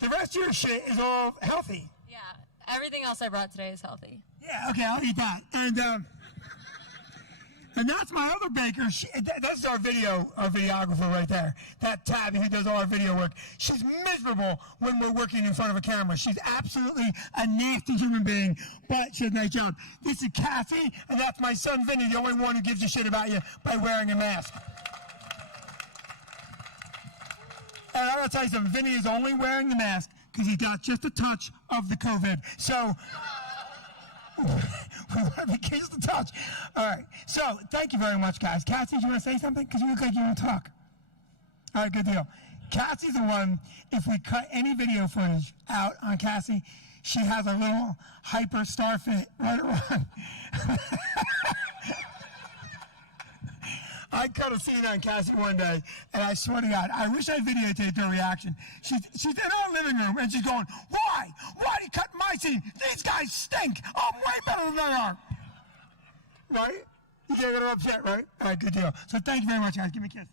the rest of your shit is all healthy. Yeah. Everything else I brought today is healthy. Yeah, okay, I'll eat that. And that's my other baker. That's our videographer right there. That Tabby who does all our video work. She's miserable when we're working in front of a camera. She's absolutely a nasty human being, but she does a nice job. This is Cassie, and that's my son Vinnie, the only one who gives a shit about you by wearing a mask. And I gotta tell you something, Vinnie is only wearing the mask because he got just a touch of the COVID. So, just a touch. All right. So, thank you very much, guys. Cassie, do you want to say something? Because you look like you want to talk. All right, good deal. Cassie's the one, if we cut any video footage out on Cassie, she has a little hyper star fit right around. I cut a scene on Cassie one day, and I swear to God, I wish I videotaped her reaction. She's in our living room, and she's going, why? Why did you cut my scene? These guys stink. I'm way better than they are. Right? You get her upset, right? All right, good deal. So thank you very much, guys. Give me a kiss.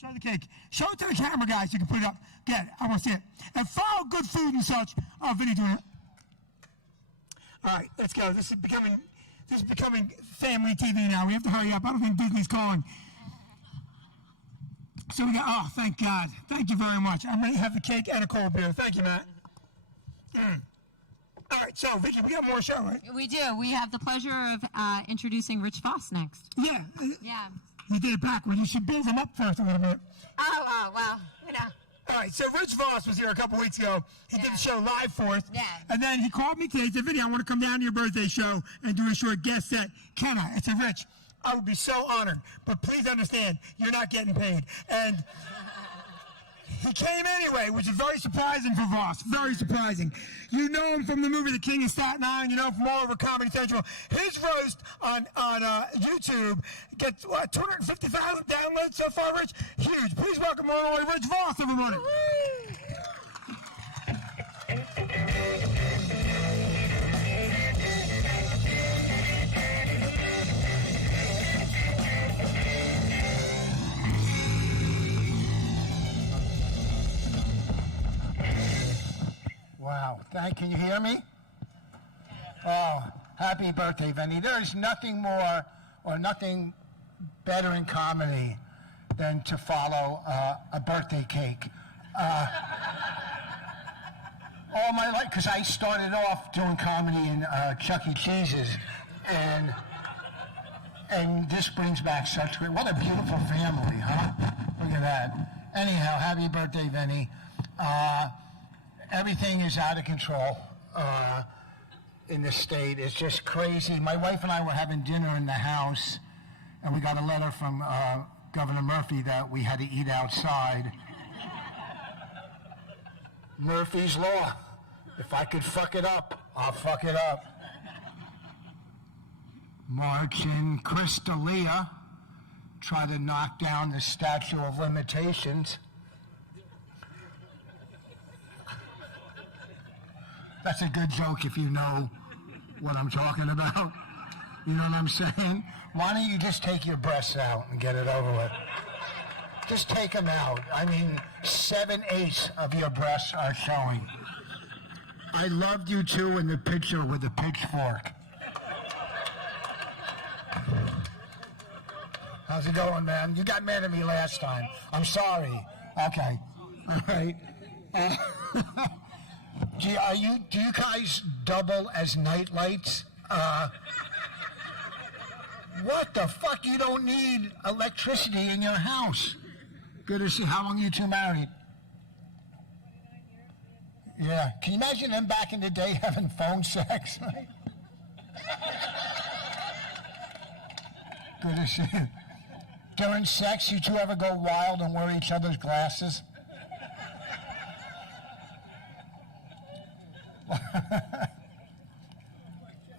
Show the cake. Show it to the camera, guys. You can put it up. Get it. I want to see it. And follow Good Food and Such. Vinnie doing it. All right, let's go. This is becoming This is becoming family TV now. We have to hurry up. I don't think Disney's calling. So we got, oh, thank God. Thank you very much. I'm ready to have the cake and a cold beer. Thank you, Matt. All right, so, Vicky, we got more show, right? We do. We have the pleasure of introducing Rich Voss next. Yeah. Yeah. We did it backward. You should build him up first a little bit. Oh, well, you know. All right, so Rich Voss was here a couple weeks ago. He did the show live for us. Yeah. And then he called me today and said, Vinnie, I want to come down to your birthday show and do a short guest set. Can I? I said, Rich, I would be so honored, but please understand, you're not getting paid. And he came anyway, which is very surprising for Voss. Very surprising. You know him from the movie The King of Staten Island. You know him from all over Comedy Central. His roast on YouTube gets, 250,000 downloads so far, Rich? Huge. Please welcome all the way Rich Voss, everybody. Wow. Can you hear me? Oh, happy birthday, Vinnie. There is nothing more or nothing better in comedy than to follow a birthday cake. All my life, because I started off doing comedy in Chuck E. Cheese's, and this brings back such great, what a beautiful family, huh? Look at that. Anyhow, happy birthday, Vinnie. Everything is out of control in the state. It's just crazy. My wife and I were having dinner in the house, and we got a letter from Governor Murphy that we had to eat outside. Murphy's Law. If I could fuck it up, I'll fuck it up. March and Chris D'Elia try to knock down the statute of limitations. That's a good joke if you know what I'm talking about. You know what I'm saying? Why don't you just take your breasts out and get it over with? Just take them out. I mean, 7/8 of your breasts are showing. I loved you too in the picture with the pitchfork. How's it going, man? You got mad at me last time. I'm sorry. Okay. All right. Do you guys double as night lights? What the fuck? You don't need electricity in your house. Good to see. How long are you two married? Yeah. Can you imagine them back in the day having phone sex? Right? Good to see you. During sex, you two ever go wild and wear each other's glasses?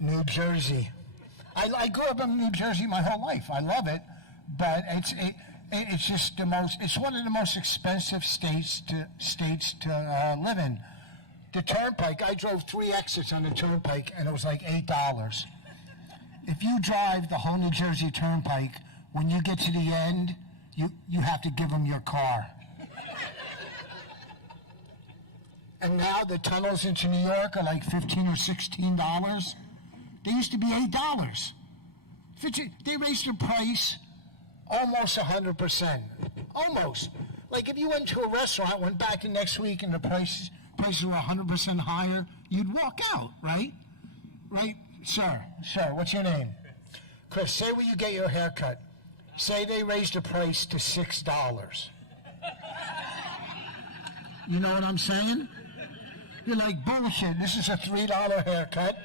New Jersey. I grew up in New Jersey my whole life. I love it, but it's just it's one of the most expensive states to live in. The Turnpike, I drove 3 exits on the Turnpike, and it was like $8. If you drive the whole New Jersey Turnpike, when you get to the end, you have to give them your car. And now the tunnels into New York are like $15 or $16. They used to be $8. They raised the price almost 100%. Almost. Like if you went to a restaurant, went back in next week, and the prices were 100% higher, you'd walk out, right? Right, sir? Sir, what's your name? Chris, say where you get your hair cut. Say they raised the price to $6. You know what I'm saying? You're like, bullshit, this is a $3 haircut,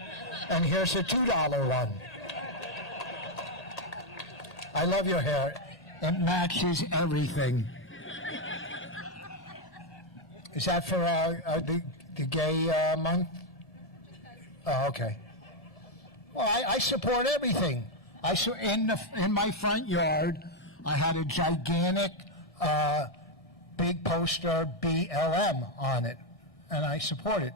and here's a $2 one. I love your hair. It matches everything. Is that for the gay month? Oh, okay. Well, I support everything. In my front yard, I had a gigantic big poster BLM on it, and I support it.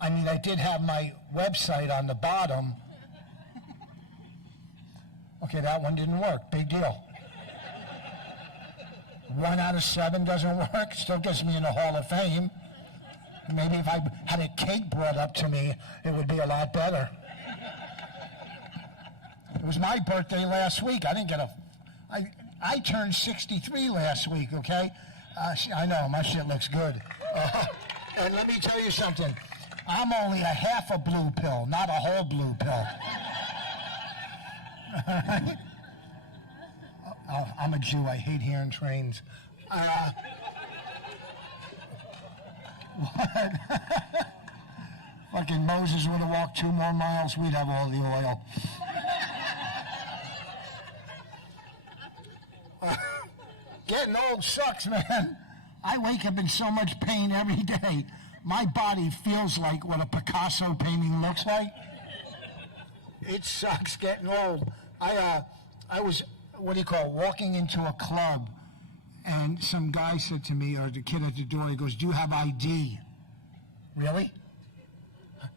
I mean, I did have my website on the bottom. Okay, that one didn't work. Big deal. 1 out of 7 doesn't work. Still gets me in the Hall of Fame. Maybe if I had a cake brought up to me, it would be a lot better. It was my birthday last week. I didn't get I turned 63 last week, okay? I know, my shit looks good. And let me tell you something. I'm only a half a blue pill, not a whole blue pill. All right? I'm a Jew. I hate hearing trains. What? Fucking Moses would have walked 2 more miles. We'd have all the oil. Getting old sucks, man. I wake up in so much pain every day. My body feels like what a Picasso painting looks like. It sucks getting old. I was, walking into a club, and some guy said to me, or the kid at the door, he goes, "Do you have ID?" Really?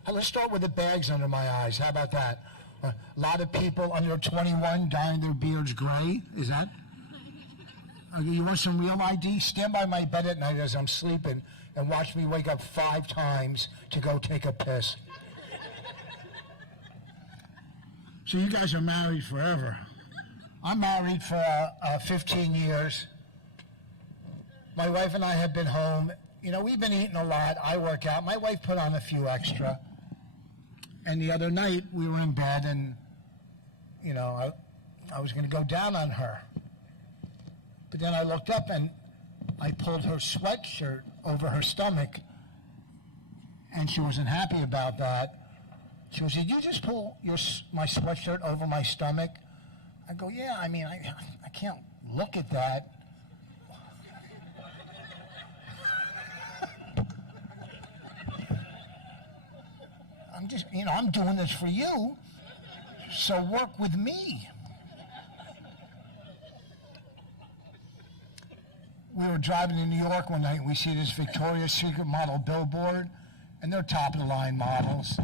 Let's start with the bags under my eyes. How about that? A lot of people under 21 dyeing their beards gray. Is that? You want some real ID? Stand by my bed at night as I'm sleeping and watch me wake up 5 times to go take a piss. So you guys are married forever. I'm married for 15 years. My wife and I have been home. You know, we've been eating a lot. I work out. My wife put on a few extra. And the other night, we were in bed, and, you know, I was going to go down on her. But then I looked up, and I pulled her sweatshirt over her stomach, and she wasn't happy about that. She goes, "Did you just pull my sweatshirt over my stomach?" I go, "Yeah, I mean, I can't look at that." I'm just, you know, I'm doing this for you, so work with me. We were driving to New York one night, and we see this Victoria's Secret model billboard, and they're top-of-the-line models.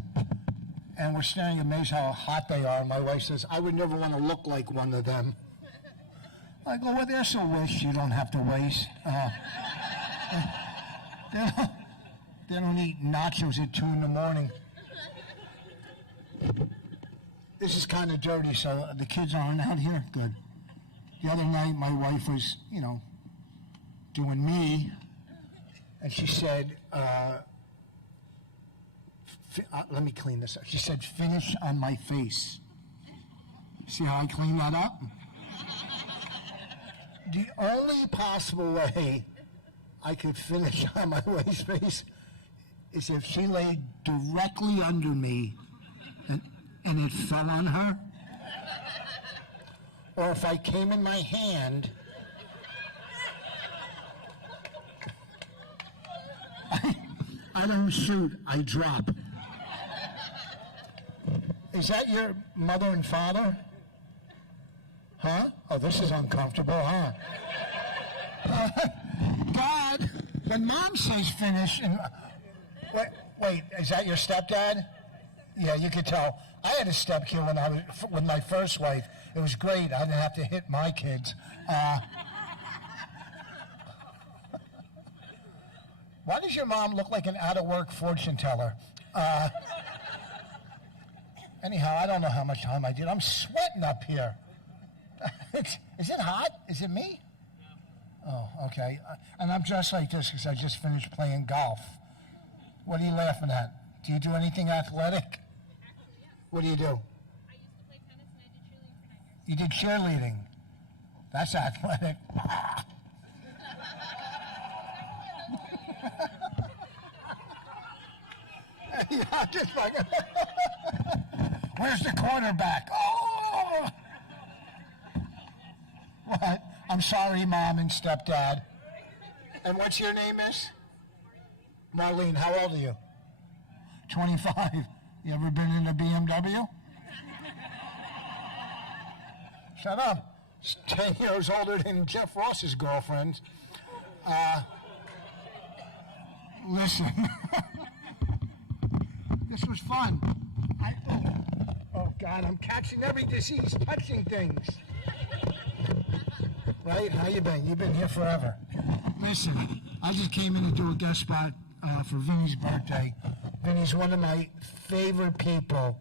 And we're staring amazed how hot they are. My wife says, "I would never want to look like one of them." I go, "Well, they're so rich, you don't have to waste. They don't eat nachos at 2 in the morning." This is kind of dirty, so the kids aren't out here? Good. The other night, my wife was, you know, doing me, and she said, let me clean this up. She said, "Finish on my face." See how I clean that up? The only possible way I could finish on my wife's face is if she laid directly under me and it fell on her, or if I came in my hand. I don't shoot, I drop. Is that your mother and father? Huh? Oh, this is uncomfortable, huh? Dad, when Mom says finish, and wait, is that your stepdad? Yeah, you could tell. I had a stepkid when I was with my first wife. It was great. I didn't have to hit my kids. Why does your mom look like an out-of-work fortune teller? Anyhow, I don't know how much time I did. I'm sweating up here. Is it hot? Is it me? Oh, okay. And I'm dressed like this because I just finished playing golf. What are you laughing at? Do you do anything athletic? What do you do? I used to play tennis and I did cheerleading for 9 years. You did cheerleading. That's athletic. Yeah, just like where's the quarterback? Oh! What? I'm sorry, Mom and Stepdad. And what's your name, Miss? Marlene. How old are you? 25. You ever been in a BMW? Shut up. She's 10 years older than Jeff Ross's girlfriend. Listen. This was fun. Oh, God, I'm catching every disease, touching things. Right? How you been? You've been here forever. Listen, I just came in to do a guest spot for Vinnie's birthday. Vinnie's one of my favorite people.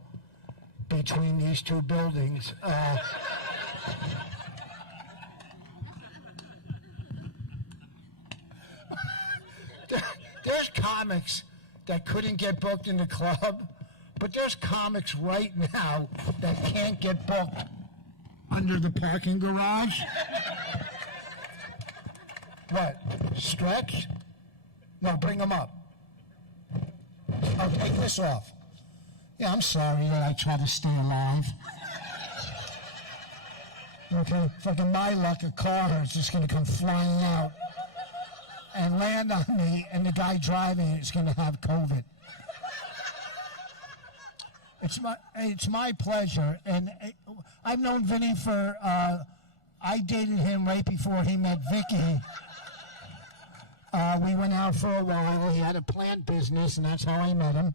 between these two buildings. There's comics that couldn't get booked in the club, but there's comics right now that can't get booked under the parking garage. What? Stretch? No, bring them up. I'll take this off. Yeah, I'm sorry that I try to stay alive. Okay, fucking my luck, a car is just gonna come flying out and land on me, and the guy driving it is gonna have COVID. It's my pleasure, and I've known Vinnie for, I dated him right before he met Vicky. We went out for a while. He had a plant business, and that's how I met him.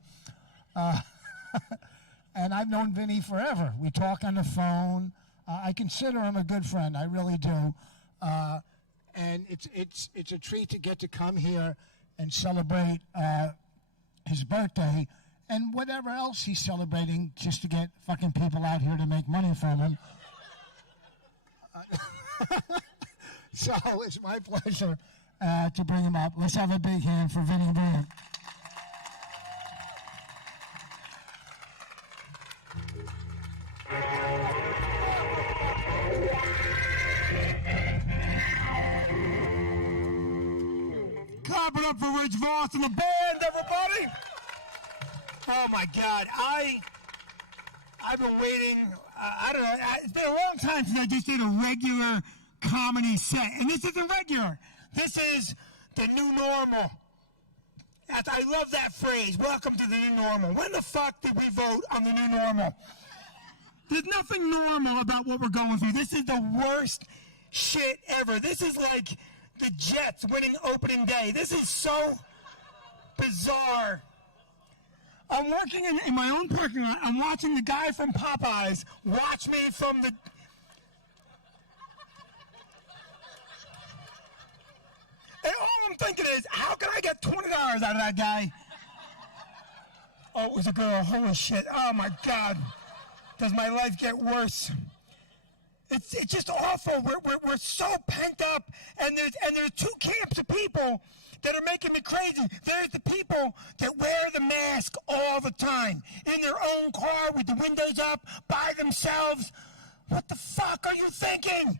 And I've known Vinnie forever. We talk on the phone. I consider him a good friend. I really do. And it's a treat to get to come here and celebrate his birthday and whatever else he's celebrating, just to get fucking people out here to make money from him. So it's my pleasure to bring him up. Let's have a big hand for Vinnie Bryant. Clap it up for Rich Voss and the band, everybody! Oh my God, I've been waiting. I don't know. It's been a long time since I just did a regular comedy set, and this isn't regular. This is the new normal. I love that phrase. Welcome to the new normal. When the fuck did we vote on the new normal? There's nothing normal about what we're going through. This is the worst shit ever. This is like the Jets winning opening day. This is so bizarre. I'm working in my own parking lot. I'm watching the guy from Popeyes watch me from the... And all I'm thinking is, how can I get $20 out of that guy? Oh, it was a girl. Holy shit. Oh, my God. Does my life get worse? It's just awful. We're so pent up, and there's two camps of people that are making me crazy. There's the people that wear the mask all the time, in their own car with the windows up, by themselves. What the fuck are you thinking?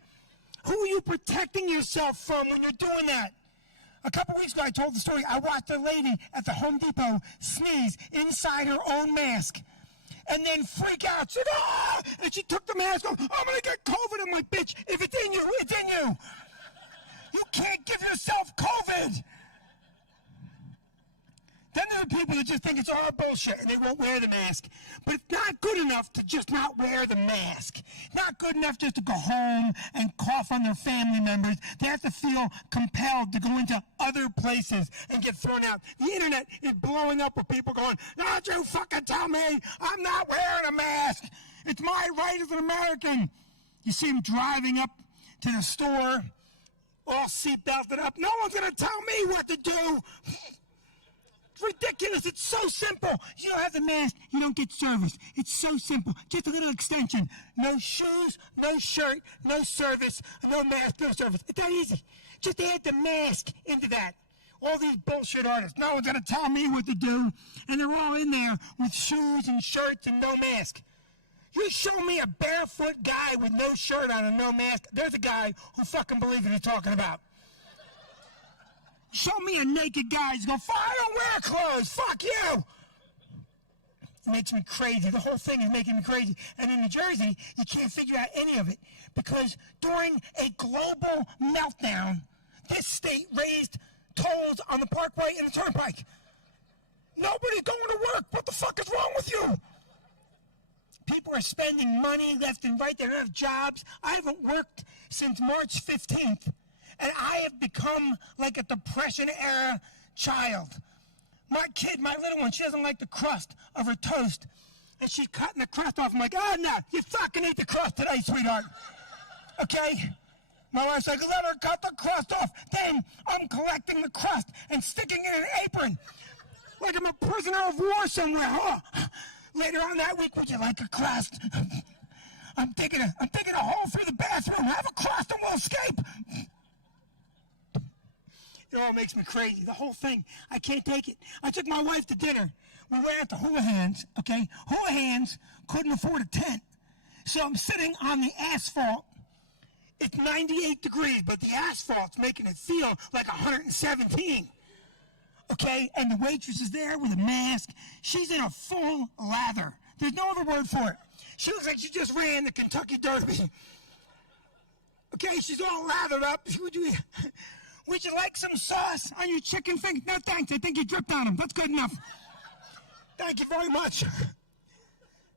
Who are you protecting yourself from when you're doing that? A couple weeks ago, I told the story. I watched a lady at the Home Depot sneeze inside her own mask and then freak out. She said, ah! And she took the mask off. I'm going to get COVID. I'm like, bitch, if it's in you, it's in you. You can't give yourself COVID. Then there are people that just think it's all bullshit and they won't wear the mask. But it's not good enough to just not wear the mask. Not good enough just to go home and cough on their family members. They have to feel compelled to go into other places and get thrown out. The internet is blowing up with people going, don't you fucking tell me I'm not wearing a mask. It's my right as an American. You see them driving up to the store, all seatbelted up. No one's going to tell me what to do. Ridiculous. It's so simple. You don't have the mask, you don't get service. It's so simple. Just a little extension. No shoes, no shirt, no service, no mask, no service. It's that easy. Just add the mask into that. All these bullshit artists, no one's going to tell me what to do, and they're all in there with shoes and shirts and no mask. You show me a barefoot guy with no shirt on and no mask, there's a guy who fucking believes what he's talking about. Show me a naked guy who's going, I don't wear clothes, fuck you! It makes me crazy. The whole thing is making me crazy. And in New Jersey, you can't figure out any of it because during a global meltdown, this state raised tolls on the Parkway and the Turnpike. Nobody's going to work. What the fuck is wrong with you? People are spending money left and right. They don't have jobs. I haven't worked since March 15th. And I have become like a Depression-era child. My kid, my little one, she doesn't like the crust of her toast. And she's cutting the crust off. I'm like, oh, no, you fucking eat the crust today, sweetheart. Okay? My wife's like, let her cut the crust off. Then I'm collecting the crust and sticking it in an apron. Like I'm a prisoner of war somewhere, huh? Later on that week, would you like a crust? I'm digging a hole through the bathroom. Have a crust and we'll escape. It all makes me crazy. The whole thing. I can't take it. I took my wife to dinner. We went out to Houlihan's, okay? Houlihan's couldn't afford a tent. So I'm sitting on the asphalt. It's 98 degrees, but the asphalt's making it feel like 117. Okay? And the waitress is there with a mask. She's in a full lather. There's no other word for it. She looks like she just ran the Kentucky Derby. Okay? She's all lathered up. Would you like some sauce on your chicken finger? No, thanks. I think you dripped on them. That's good enough. Thank you very much.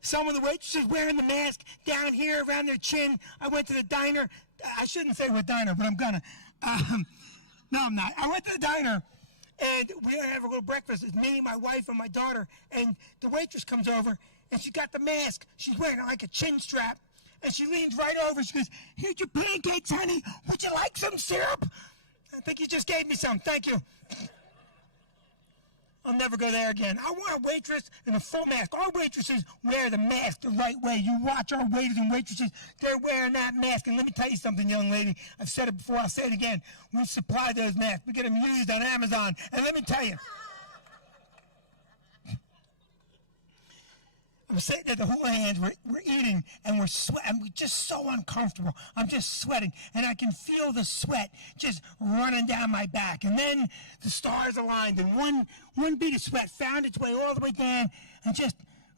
Some of the waitresses wearing the mask down here around their chin. I went to the diner. I shouldn't say what diner, but I'm gonna. No, I'm not. I went to the diner, and we're gonna have a little breakfast. It's me, my wife, and my daughter. And the waitress comes over, and she got the mask. She's wearing it like a chin strap. And she leans right over. She goes, "Here's your pancakes, honey. Would you like some syrup?" I think you just gave me some. Thank you. I'll never go there again. I want a waitress in a full mask. Our waitresses wear the mask the right way. You watch our waiters and waitresses, they're wearing that mask. And let me tell you something, young lady. I've said it before, I'll say it again. We supply those masks. We get them used on Amazon. And let me tell you, I'm sitting at the Houlihan's, we're eating, and we're sweating. We're just so uncomfortable. I'm just sweating, and I can feel the sweat just running down my back. And then the stars aligned, and one bead of sweat found its way all the way down and just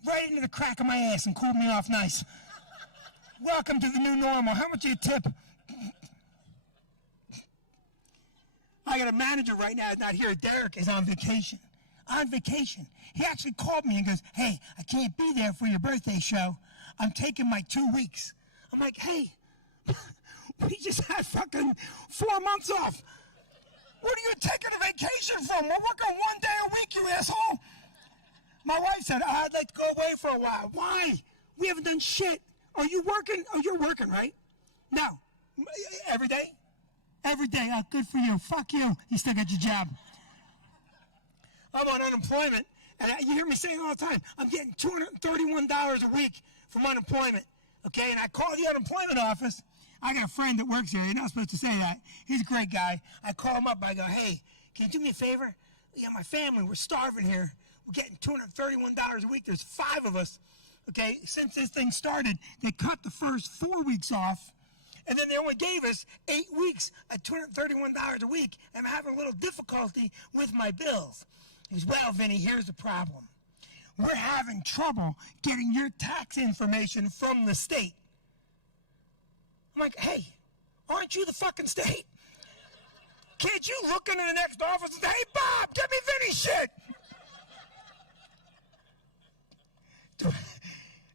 right into the crack of my ass and cooled me off nice. Welcome to the new normal. How much do you tip? I got a manager right now that's not here. Derek is on vacation. On vacation. He actually called me and goes, "Hey, I can't be there for your birthday show. I'm taking my 2 weeks." I'm like, "Hey, we just had fucking 4 months off. What are you taking a vacation from? We're working 1 day a week, you asshole." My wife said, "I'd like to go away for a while." Why? We haven't done shit. Are you working? Oh, you're working, right? No. Every day? Every day. Oh, good for you. Fuck you. You still got your job. I'm on unemployment, and you hear me saying all the time, I'm getting $231 a week from unemployment, okay? And I call the unemployment office. I got a friend that works here. You're not supposed to say that. He's a great guy. I call him up. I go, "Hey, can you do me a favor? Yeah, my family, we're starving here. We're getting $231 a week. There's 5 of us, okay? Since this thing started, they cut the first 4 weeks off, and then they only gave us 8 weeks at $231 a week, and I'm having a little difficulty with my bills." He goes, "Well, Vinnie, here's the problem. We're having trouble getting your tax information from the state." I'm like, "Hey, aren't you the fucking state? Can't you look into the next office and say, 'Hey, Bob, get me Vinnie's shit'?"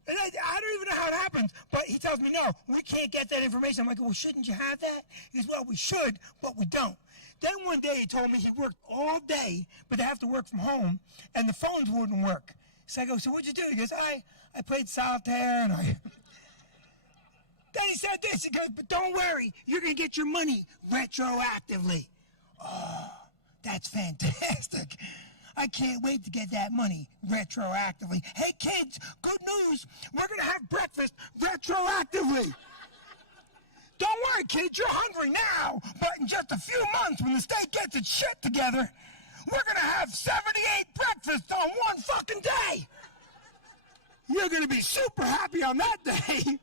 And I don't even know how it happens, but he tells me, "No, we can't get that information." I'm like, "Well, shouldn't you have that?" He goes, "Well, we should, but we don't." Then one day he told me he worked all day, but they have to work from home, and the phones wouldn't work. So I go, "So what'd you do?" He goes, I played solitaire, and I... Then he said this, he goes, "But don't worry, you're going to get your money retroactively." Oh, that's fantastic. I can't wait to get that money retroactively. Hey, kids, good news. We're going to have breakfast retroactively. Don't worry, kids, you're hungry now, but in just a few months, when the state gets its shit together, we're going to have 78 breakfasts on one fucking day. You're going to be super happy on that day.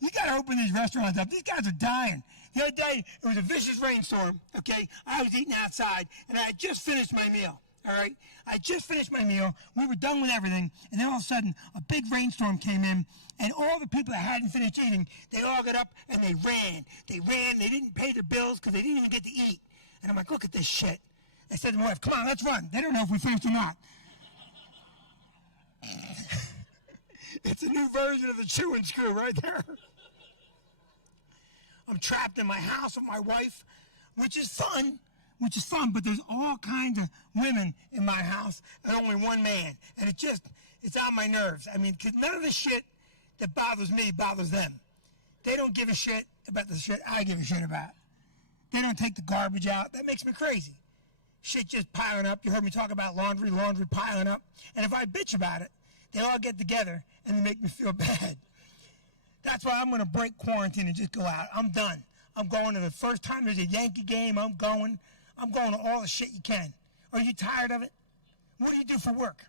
You got to open these restaurants up. These guys are dying. The other day, it was a vicious rainstorm, okay? I was eating outside, and I had just finished my meal, all right? I just finished my meal. We were done with everything, and then all of a sudden, a big rainstorm came in, and all the people that hadn't finished eating, they all got up, and they ran. They ran. They didn't pay their bills because they didn't even get to eat. And I'm like, "Look at this shit." I said to my wife, "Come on, let's run." They don't know if we finished or not. It's a new version of the chewing screw right there. I'm trapped in my house with my wife, which is fun, but there's all kinds of women in my house and only one man. And it's on my nerves. I mean, 'cause none of the shit that bothers me bothers them. They don't give a shit about the shit I give a shit about. They don't take the garbage out. That makes me crazy. shit just piling up. You heard me talk about laundry piling up. And if I bitch about it, they all get together and they make me feel bad. That's why I'm going to break quarantine and just go out. I'm done. I'm going to the first time there's a Yankee game. I'm going to all the shit you can. Are you tired of it? What do you do for work?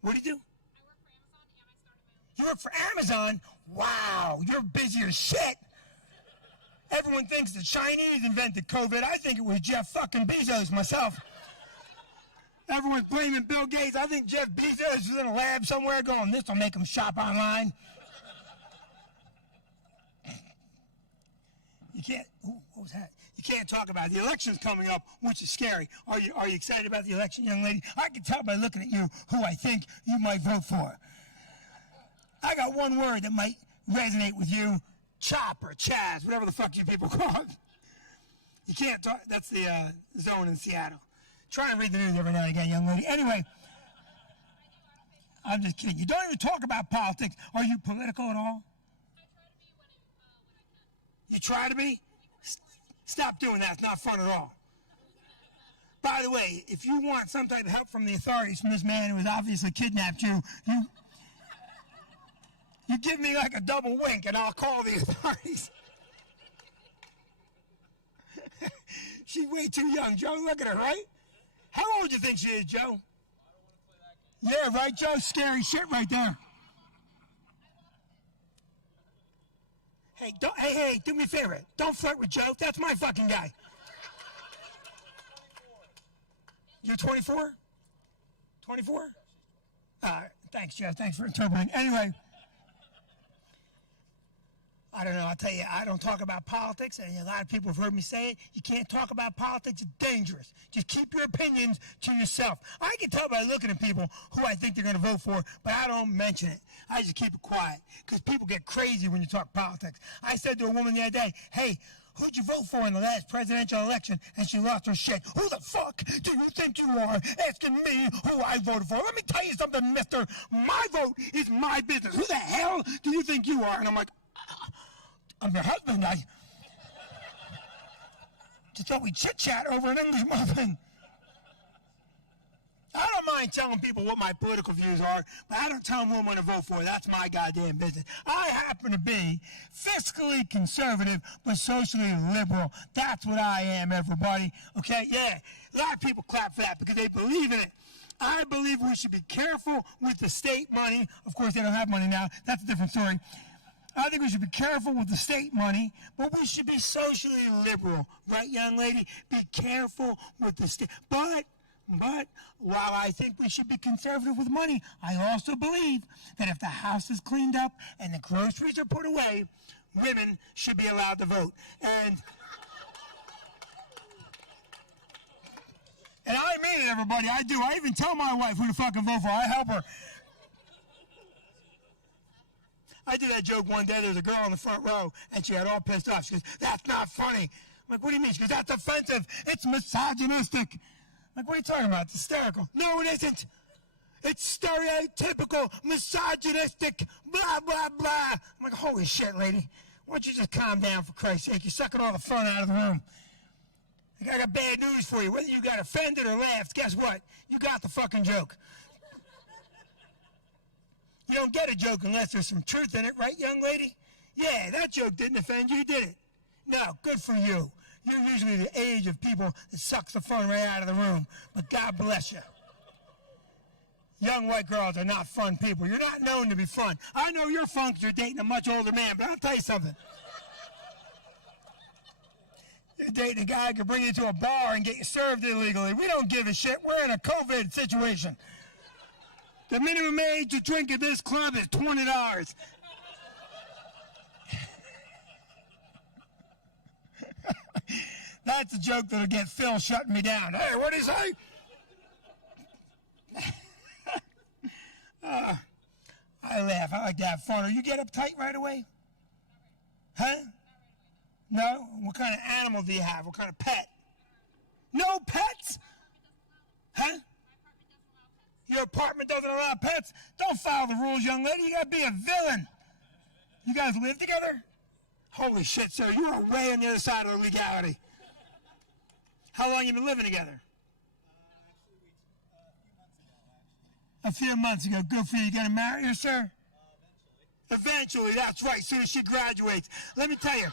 What do you do? You work for Amazon? Wow, you're busy as shit. Everyone thinks the Chinese invented COVID. I think it was Jeff fucking Bezos myself. Everyone's blaming Bill Gates. I think Jeff Bezos is in a lab somewhere going, this will make him shop online. You can't, what was that? You can't talk about it. The election's coming up, which is scary. Are you excited about the election, young lady? I can tell by looking at you who I think you might vote for. I got one word that might resonate with you. Chop or Chaz, whatever the fuck you people call it. You can't talk, that's the zone in Seattle. Try and read the news every now and again, young lady. Anyway, I'm just kidding. You don't even talk about politics. Are you political at all? You try to be? Stop doing that. It's not fun at all. By the way, if you want some type of help from the authorities from this man who has obviously kidnapped you, you give me like a double wink and I'll call the authorities. She's way too young, Joe. Look at her, right? How old do you think she is, Joe? Yeah, right, Joe? Scary shit right there. Hey, do me a favor. Don't flirt with Joe. That's my fucking guy. You're 24? 24? Thanks, Jeff. Thanks for interpreting. Anyway, I don't know. I'll tell you, I don't talk about politics, and a lot of people have heard me say it. You can't talk about politics. It's dangerous. Just keep your opinions to yourself. I can tell by looking at people who I think they're going to vote for, but I don't mention it. I just keep it quiet because people get crazy when you talk politics. I said to a woman the other day, hey, who'd you vote for in the last presidential election? And she lost her shit. Who the fuck do you think you are asking me who I voted for? Let me tell you something, mister. My vote is my business. Who the hell do you think you are? And I'm like, I'm your husband. I just thought we'd chit-chat over an English muffin. I don't mind telling people what my political views are, but I don't tell them who I'm going to vote for. That's my goddamn business. I happen to be fiscally conservative, but socially liberal. That's what I am, everybody. Okay? Yeah. A lot of people clap for that because they believe in it. I believe we should be careful with the state money. Of course, they don't have money now. That's a different story. I think we should be careful with the state money, but we should be socially liberal. Right, young lady? Be careful with the state. But while I think we should be conservative with money, I also believe that if the house is cleaned up and the groceries are put away, women should be allowed to vote. And I mean it, everybody. I do. I even tell my wife who to fucking vote for. I help her. I did that joke one day. There was a girl in the front row, and she got all pissed off. She goes, that's not funny. I'm like, what do you mean? She goes, that's offensive. It's misogynistic. I'm like, what are you talking about? It's hysterical. No, it isn't. It's stereotypical, misogynistic, blah, blah, blah. I'm like, holy shit, lady. Why don't you just calm down, for Christ's sake? You're sucking all the fun out of the room. I got bad news for you. Whether you got offended or laughed, guess what? You got the fucking joke. You don't get a joke unless there's some truth in it, right, young lady? Yeah, that joke didn't offend you, did it? No, good for you. You're usually the age of people that sucks the fun right out of the room, but God bless you. Young white girls are not fun people. You're not known to be fun. I know you're fun because you're dating a much older man, but I'll tell you something. You're dating a guy who can bring you to a bar and get you served illegally. We don't give a shit. We're in a COVID situation. The minimum age to drink at this club is $20. That's a joke that'll get Phil shutting me down. Hey, what do you say? I laugh. I like to have fun. Or you get uptight right away? Huh? No? What kind of animal do you have? What kind of pet? No pets? Huh? Your apartment doesn't allow pets? Don't follow the rules, young lady. You gotta be a villain. You guys live together? Holy shit, sir. You are way on the other side of the legality. How long you been living together? A few months ago. Good for you. You gonna marry her, sir? Eventually, that's right. As soon as she graduates. Let me tell you.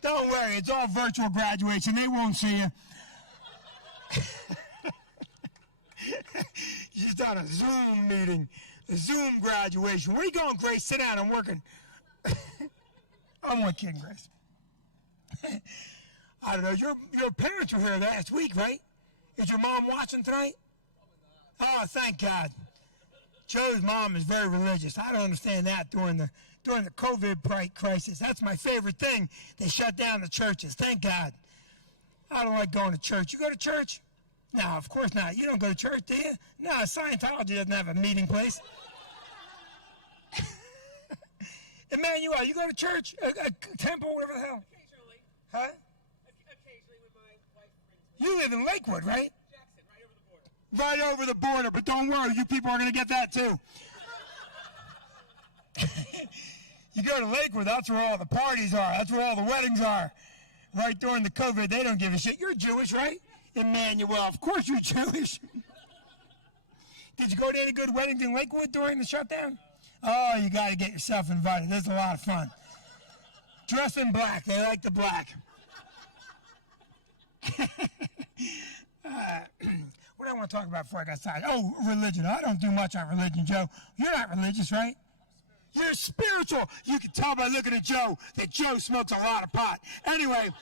Don't worry, it's all virtual graduation. They won't see you. She's done a Zoom meeting, a Zoom graduation. Where are you going, Grace? Sit down. I'm working. I'm only kidding, Grace. I don't know. Your parents were here last week, right? Is your mom watching tonight? Oh, thank God. Joe's mom is very religious. I don't understand that during the COVID crisis. That's my favorite thing. They shut down the churches. Thank God. I don't like going to church. You go to church? No, of course not. You don't go to church, do you? No, Scientology doesn't have a meeting place. Emmanuel, you go to church? A temple, whatever the hell? Occasionally. Huh? Occasionally with my wife. You live in Lakewood, right? Jackson, right over the border. Right over the border, but don't worry, you people are going to get that too. You go to Lakewood, that's where all the parties are. That's where all the weddings are. Right during the COVID, they don't give a shit. You're Jewish, right? Emmanuel, of course you're Jewish. Did you go to any good weddings in Lakewood during the shutdown? Oh, you got to get yourself invited. This is a lot of fun. Dress in black. They like the black. What do I want to talk about before I got started? Oh, religion. I don't do much on religion, Joe. You're not religious, right? You're spiritual. You can tell by looking at Joe that Joe smokes a lot of pot. Anyway,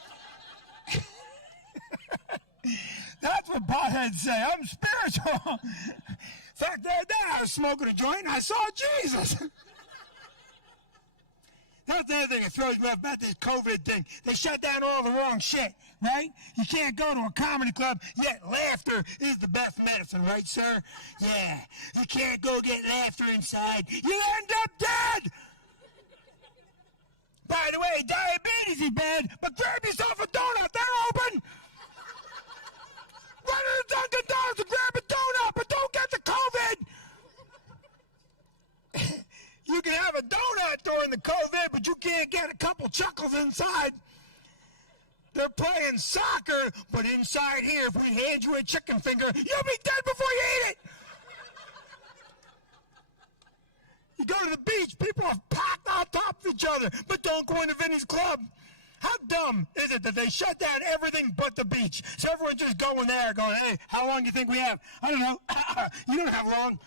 that's what potheads say. I'm spiritual. In fact, the other day I was smoking a joint and I saw Jesus. That's the other thing that throws me off about this COVID thing. They shut down all the wrong shit, right? You can't go to a comedy club, yet laughter is the best medicine, right, sir? Yeah. You can't go get laughter inside. You end up dead! By the way, diabetes is bad, but grab yourself a donut. They're open! Run to the Dunkin' Donuts and grab a donut, but don't get the COVID! You can have a donut during the COVID, but you can't get a couple chuckles inside. They're playing soccer, but inside here, if we hand you a chicken finger, you'll be dead before you eat it. You go to the beach, people are packed on top of each other, but don't go into Vinnie's club. How dumb is it that they shut down everything but the beach? So everyone's just going there, going, hey, how long do you think we have? I don't know. You don't have long.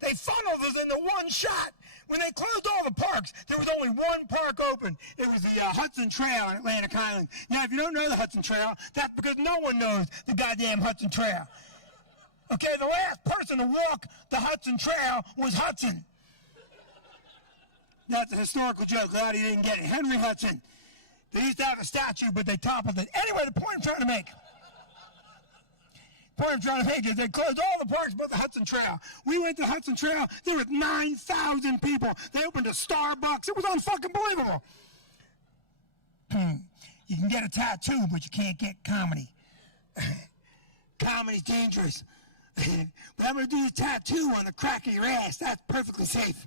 They funneled us into one shot. When they closed all the parks, there was only one park open. It was the Hudson Trail in Atlantic Island. Now, if you don't know the Hudson Trail, that's because no one knows the goddamn Hudson Trail. Okay, the last person to walk the Hudson Trail was Hudson. That's a historical joke. Glad he didn't get it. Henry Hudson. They used to have a statue, but they toppled it. Anyway, the point I'm trying to make is they closed all the parks but the Hudson Trail. We went to the Hudson Trail. There were 9,000 people. They opened a Starbucks. It was unfucking believable. You can get a tattoo, but you can't get comedy. Comedy's dangerous. But I'm going to do a tattoo on the crack of your ass. That's perfectly safe.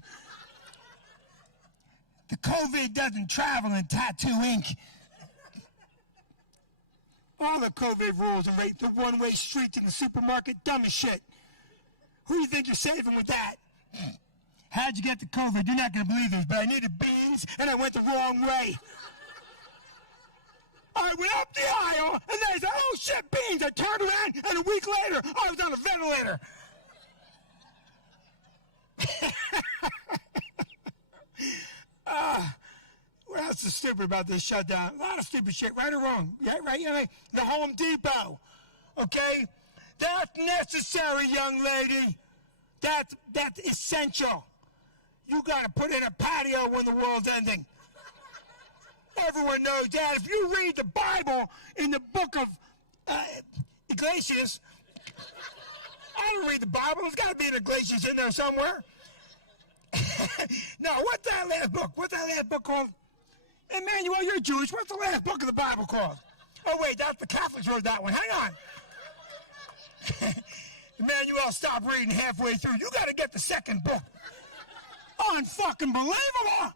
The COVID doesn't travel in tattoo ink. All the COVID rules are right. The one-way streets in the supermarket, dumb as shit. Who do you think you're saving with that? How'd you get the COVID? You're not going to believe this, but I needed beans, and I went the wrong way. I went up the aisle, and they said, oh, shit, beans. I turned around, and a week later, I was on a ventilator. What else is stupid about this shutdown? A lot of stupid shit, right or wrong? Yeah, right? Yeah, the Home Depot, okay? That's necessary, young lady. That's essential. You got to put in a patio when the world's ending. Everyone knows that. If you read the Bible in the book of Iglesias, I don't read the Bible. There's got to be an Iglesias in there somewhere. No, what's that last book? What's that last book called? Emmanuel, you're Jewish. What's the last book of the Bible called? Oh, wait, that's the Catholics wrote that one. Hang on. Emmanuel, stop reading halfway through. You got to get the second book. Unfucking believable.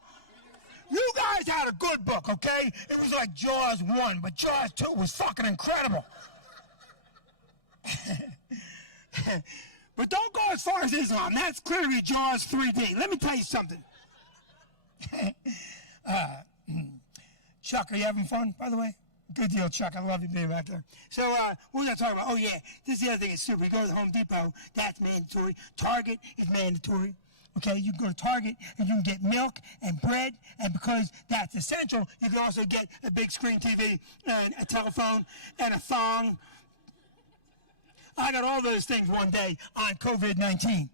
You guys had a good book, okay? It was like Jaws 1, but Jaws 2 was fucking incredible. But don't go as far as Islam. That's clearly Jaws 3D. Let me tell you something. Chuck, are you having fun, by the way? Good deal, Chuck. I love you being back there. So, what was I talking about? Oh, yeah. This is the other thing that's stupid. You go to the Home Depot, that's mandatory. Target is mandatory. Okay, you can go to Target and you can get milk and bread, and because that's essential, you can also get a big screen TV and a telephone and a thong. I got all those things one day on COVID-19.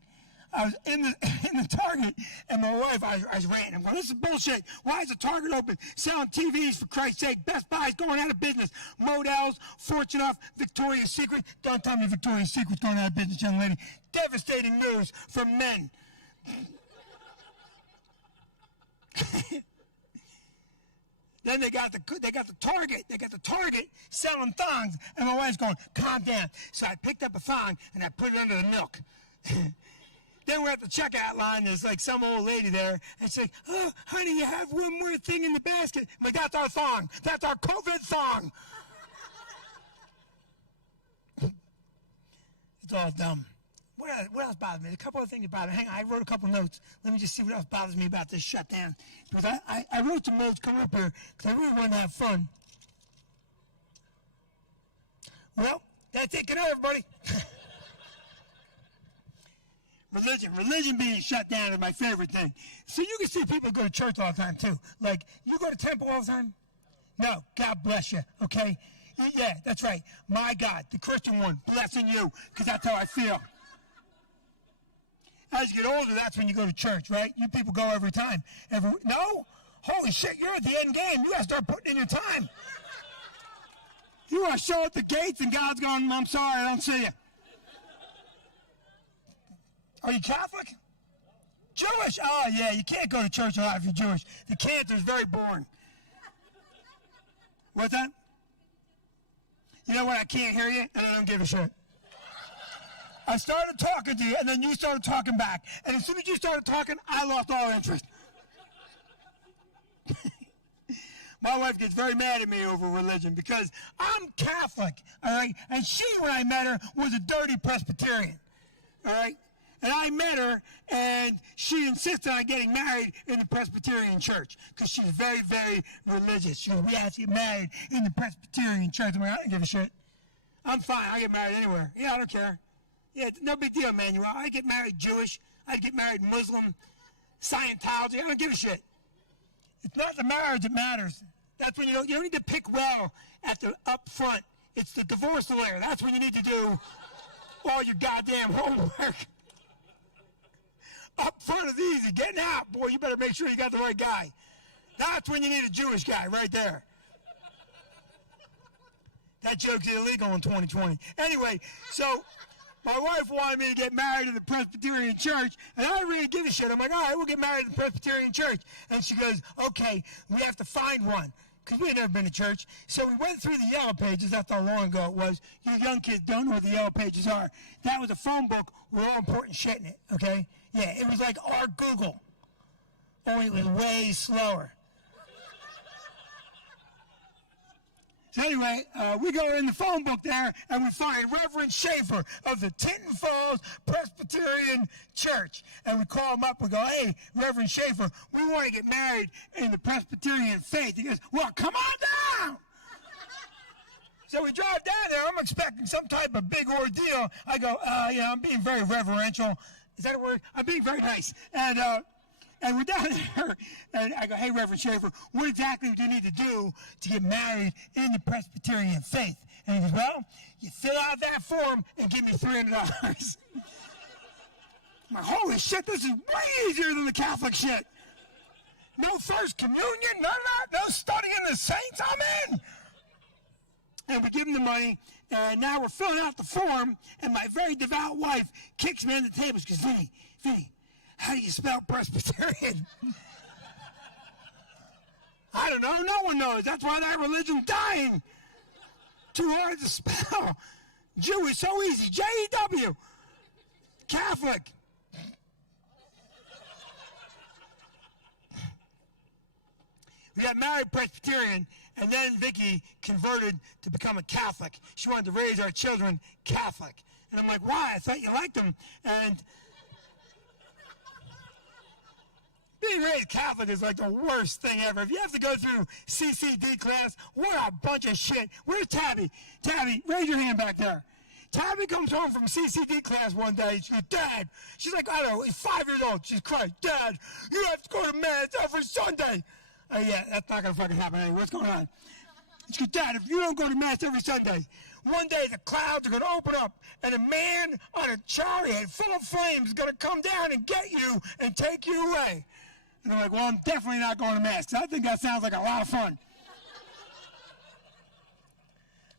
I was in the Target, and my wife, I was ranting. I'm going, this is bullshit. Why is the Target open? Selling TVs, for Christ's sake. Best Buy's going out of business. Models, Fortunoff, Victoria's Secret. Don't tell me Victoria's Secret's going out of business, young lady. Devastating news for men. Then they got the Target selling thongs, and my wife's going, calm down. So I picked up a thong and I put it under the milk. Then we're at the checkout line. There's like some old lady there, and she's like, "Oh, honey, you have one more thing in the basket." I'm like, that's our thong. That's our COVID thong. It's all dumb. What else bothers me? A couple of things about it. Hang on, I wrote a couple notes. Let me just see what else bothers me about this shutdown. Because I wrote some notes coming up here because I really want to have fun. Well, that's it. Good night, everybody. Religion being shut down is my favorite thing. So you can see people go to church all the time, too. Like, you go to temple all the time? No, God bless you, okay? Yeah, that's right. My God, the Christian one, blessing you, because that's how I feel. As you get older, that's when you go to church, right? You people go every time. No? Holy shit, you're at the end game. You got to start putting in your time. You want to show at the gates and God's going, I'm sorry, I don't see you. Are you Catholic? Jewish? Oh, yeah, you can't go to church a lot if you're Jewish. The cantor's very boring. What's that? You know what? I can't hear you, and I don't give a shit. I started talking to you, and then you started talking back. And as soon as you started talking, I lost all interest. My wife gets very mad at me over religion because I'm Catholic, all right? And she, when I met her, was a dirty Presbyterian, all right? And I met her, and she insisted on getting married in the Presbyterian church because she's very, very religious. She goes, we have to get married in the Presbyterian church. I'm like, I don't give a shit. I'm fine. I get married anywhere. Yeah, I don't care. Yeah, no big deal, Manuel. I get married Jewish. I get married Muslim, Scientology. I don't give a shit. It's not the marriage that matters. That's when you don't need to pick well at the up front. It's the divorce lawyer. That's when you need to do all your goddamn homework. Up front is easy. Getting out, boy, you better make sure you got the right guy. That's when you need a Jewish guy right there. That joke's illegal in 2020. Anyway, so my wife wanted me to get married in the Presbyterian church, and I didn't really give a shit. I'm like, all right, we'll get married in the Presbyterian church. And she goes, okay, we have to find one, because we had never been to church. So we went through the Yellow Pages. That's how long ago it was. You young kids don't know what the Yellow Pages are. That was a phone book with all important shit in it, okay? Yeah, it was like our Google, only it was way slower. So anyway, we go in the phone book there, and we find Reverend Schaefer of the Tinton Falls Presbyterian Church. And we call him up. We go, hey, Reverend Schaefer, we want to get married in the Presbyterian faith. He goes, well, come on down. So we drive down there. I'm expecting some type of big ordeal. I go, I'm being very reverential. Is that a word? I'm being very nice. And we're down there, and I go, hey, Reverend Schaefer, what exactly do you need to do to get married in the Presbyterian faith? And he goes, well, you fill out that form and give me $300. I'm like, holy shit, this is way easier than the Catholic shit. No first communion, none of that, no studying the saints, I'm in. And we give him the money, and now we're filling out the form, and my very devout wife kicks me on the table. She goes, Vinnie, how do you spell Presbyterian? I don't know. No one knows. That's why that religion's dying. Too hard to spell. Jewish, so easy. J-E-W. Catholic. We got married Presbyterian, and then Vicky converted to become a Catholic. She wanted to raise our children Catholic. And I'm like, why? I thought you liked them. And being raised Catholic is like the worst thing ever. If you have to go through CCD class, what a bunch of shit. Where's Tabby? Tabby, raise your hand back there. Tabby comes home from CCD class one day. She goes, Dad. She's like, I don't know, 5 years old. She's crying, Dad, you have to go to Mass every Sunday. Oh, yeah, that's not going to fucking happen. Anyway, what's going on? She goes, Dad, if you don't go to Mass every Sunday, one day the clouds are going to open up, and a man on a chariot full of flames is going to come down and get you and take you away. And I'm like, well, I'm definitely not going to Mass, because I think that sounds like a lot of fun.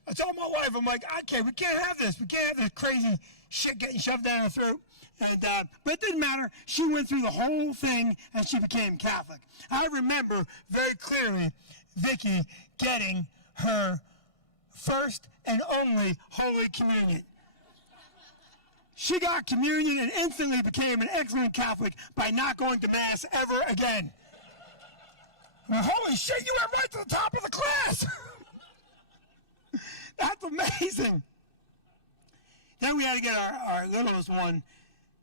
I told my wife, I'm like, okay, we can't have this. We can't have this crazy shit getting shoved down her throat. And, but it didn't matter. She went through the whole thing, and she became Catholic. I remember very clearly Vicky getting her first and only Holy Communion. She got communion and instantly became an excellent Catholic by not going to Mass ever again. Well, holy shit, you went right to the top of the class! That's amazing. Then we had to get our littlest one,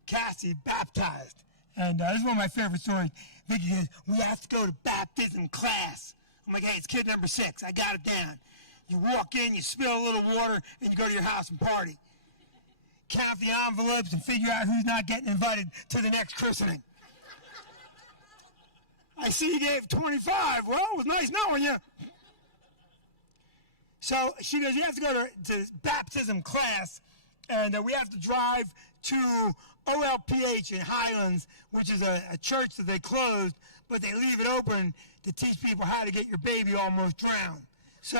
Cassie, baptized. And this is one of my favorite stories. Vicky says, we have to go to baptism class. I'm like, hey, it's kid number 6. I got it down. You walk in, you spill a little water, and you go to your house and party. Count the envelopes and figure out who's not getting invited to the next christening. I see you gave 25. Well, it was nice knowing you. So she goes, you have to go to baptism class, and we have to drive to OLPH in Highlands, which is a church that they closed, but they leave it open to teach people how to get your baby almost drowned. So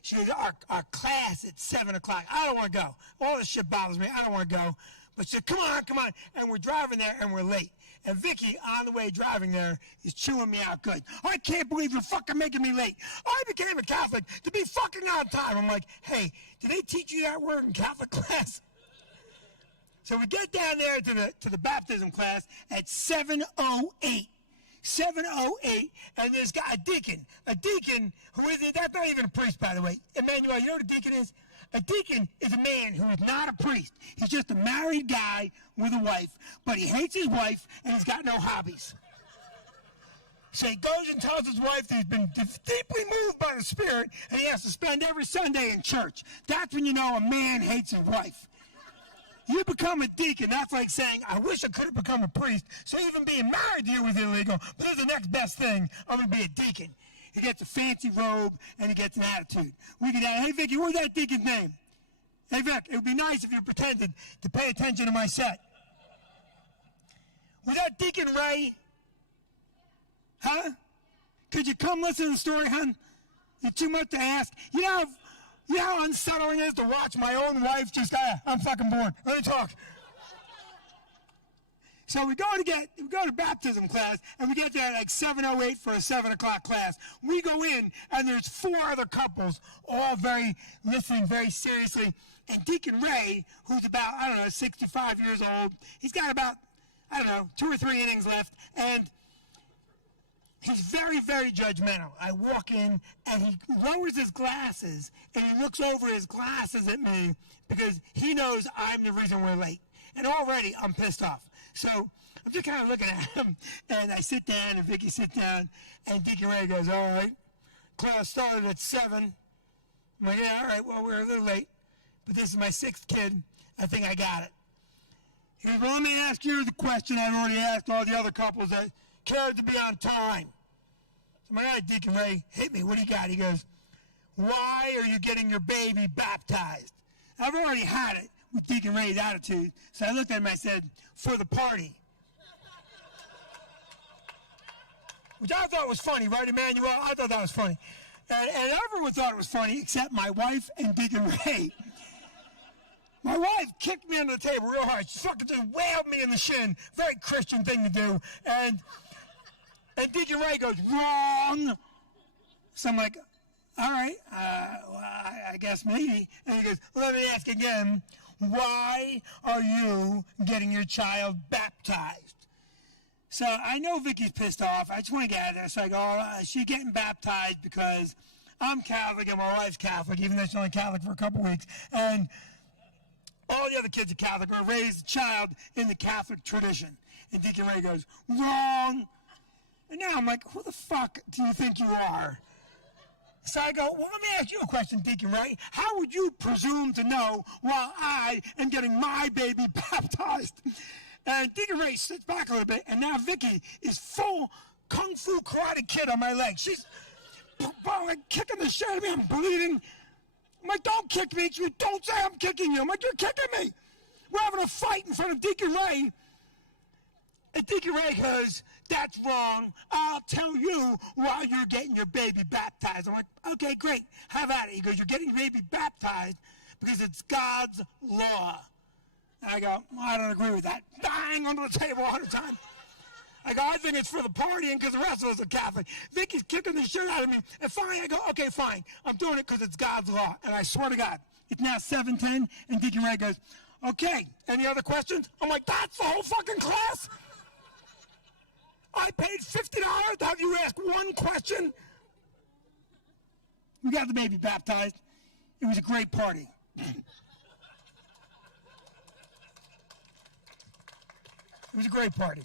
she goes, our class at 7 o'clock. I don't want to go. All this shit bothers me. I don't want to go. But she said, come on. And we're driving there, and we're late. And Vicky, on the way driving there, is chewing me out good. I can't believe you're fucking making me late. I became a Catholic to be fucking on time. I'm like, hey, did they teach you that word in Catholic class? So we get down there to the baptism class at 7:08. 7:08, and there's got a deacon who is, that's not even a priest, by the way. Emmanuel, you know what a deacon is? A deacon is a man who is not a priest. He's just a married guy with a wife, but he hates his wife, and he's got no hobbies. So he goes and tells his wife that he's been deeply moved by the Spirit, and he has to spend every Sunday in church. That's when you know a man hates his wife. You become a deacon, that's like saying, I wish I could have become a priest, so even being married to you was illegal, but this is the next best thing, I'm going to be a deacon. He gets a fancy robe, and he gets an attitude. We get out, hey, Vicky, what's that deacon's name? Hey, Vic, it would be nice if you pretended to pay attention to my set. Was that Deacon Ray? Huh? Could you come listen to the story, hun? It's too much to ask. You know how unsettling it is to watch my own wife just, I'm fucking bored. Let me talk. So we go to baptism class, and we get there at like 7:08 for a 7 o'clock class. We go in, and there's 4 other couples, all listening very seriously. And Deacon Ray, who's about, 65 years old, he's got about, 2 or 3 innings left, and he's very, very judgmental. I walk in, and he lowers his glasses, and he looks over his glasses at me because he knows I'm the reason we're late. And already I'm pissed off. So I'm just kind of looking at him, and I sit down, and Vicky sits down, and Deacon Ray goes, all right, class started at 7. I'm like, yeah, all right, well, we're a little late, but this is my 6th kid. I think I got it. He goes, well, let me ask you the question I've already asked all the other couples that cared to be on time. So my guy, Deacon Ray, hit me. What do you got? He goes, why are you getting your baby baptized? I've already had it with Deacon Ray's attitude. So I looked at him and I said, for the party. Which I thought was funny, right, Emmanuel? I thought that was funny. And everyone thought it was funny except my wife and Deacon Ray. My wife kicked me under the table real hard. She fucking just whaled me in the shin. Very Christian thing to do. And Deacon Ray goes, wrong. So I'm like, all right, I guess maybe. And he goes, let me ask again, why are you getting your child baptized? So I know Vicky's pissed off. I just want to get at her. So I go, she's getting baptized because I'm Catholic and my wife's Catholic, even though she's only Catholic for a couple weeks. And all the other kids are Catholic. Were raised a child in the Catholic tradition. And Deacon Ray goes, wrong. And now I'm like, who the fuck do you think you are? So I go, well, let me ask you a question, Deacon Ray. How would you presume to know while I am getting my baby baptized? And Deacon Ray sits back a little bit, and now Vicky is full kung fu karate kid on my leg. She's like kicking the shit out of me. I'm bleeding. I'm like, don't kick me. She goes, don't say I'm kicking you. I'm like, you're kicking me. We're having a fight in front of Deacon Ray. And Deacon Ray goes, that's wrong. I'll tell you while you're getting your baby baptized. I'm like, okay, great. Have at it. He goes, you're getting your baby baptized because it's God's law. And I go, well, I don't agree with that. Bang under the table 100 times. I go, I think it's for the partying because the rest of us are Catholic. Vicky's kicking the shit out of me. And finally I go, okay, fine. I'm doing it because it's God's law. And I swear to God, it's now 7:10, and Deacon Ray goes, okay, any other questions? I'm like, that's the whole fucking class? I paid $50 to have you ask one question? We got the baby baptized. It was a great party. It was a great party.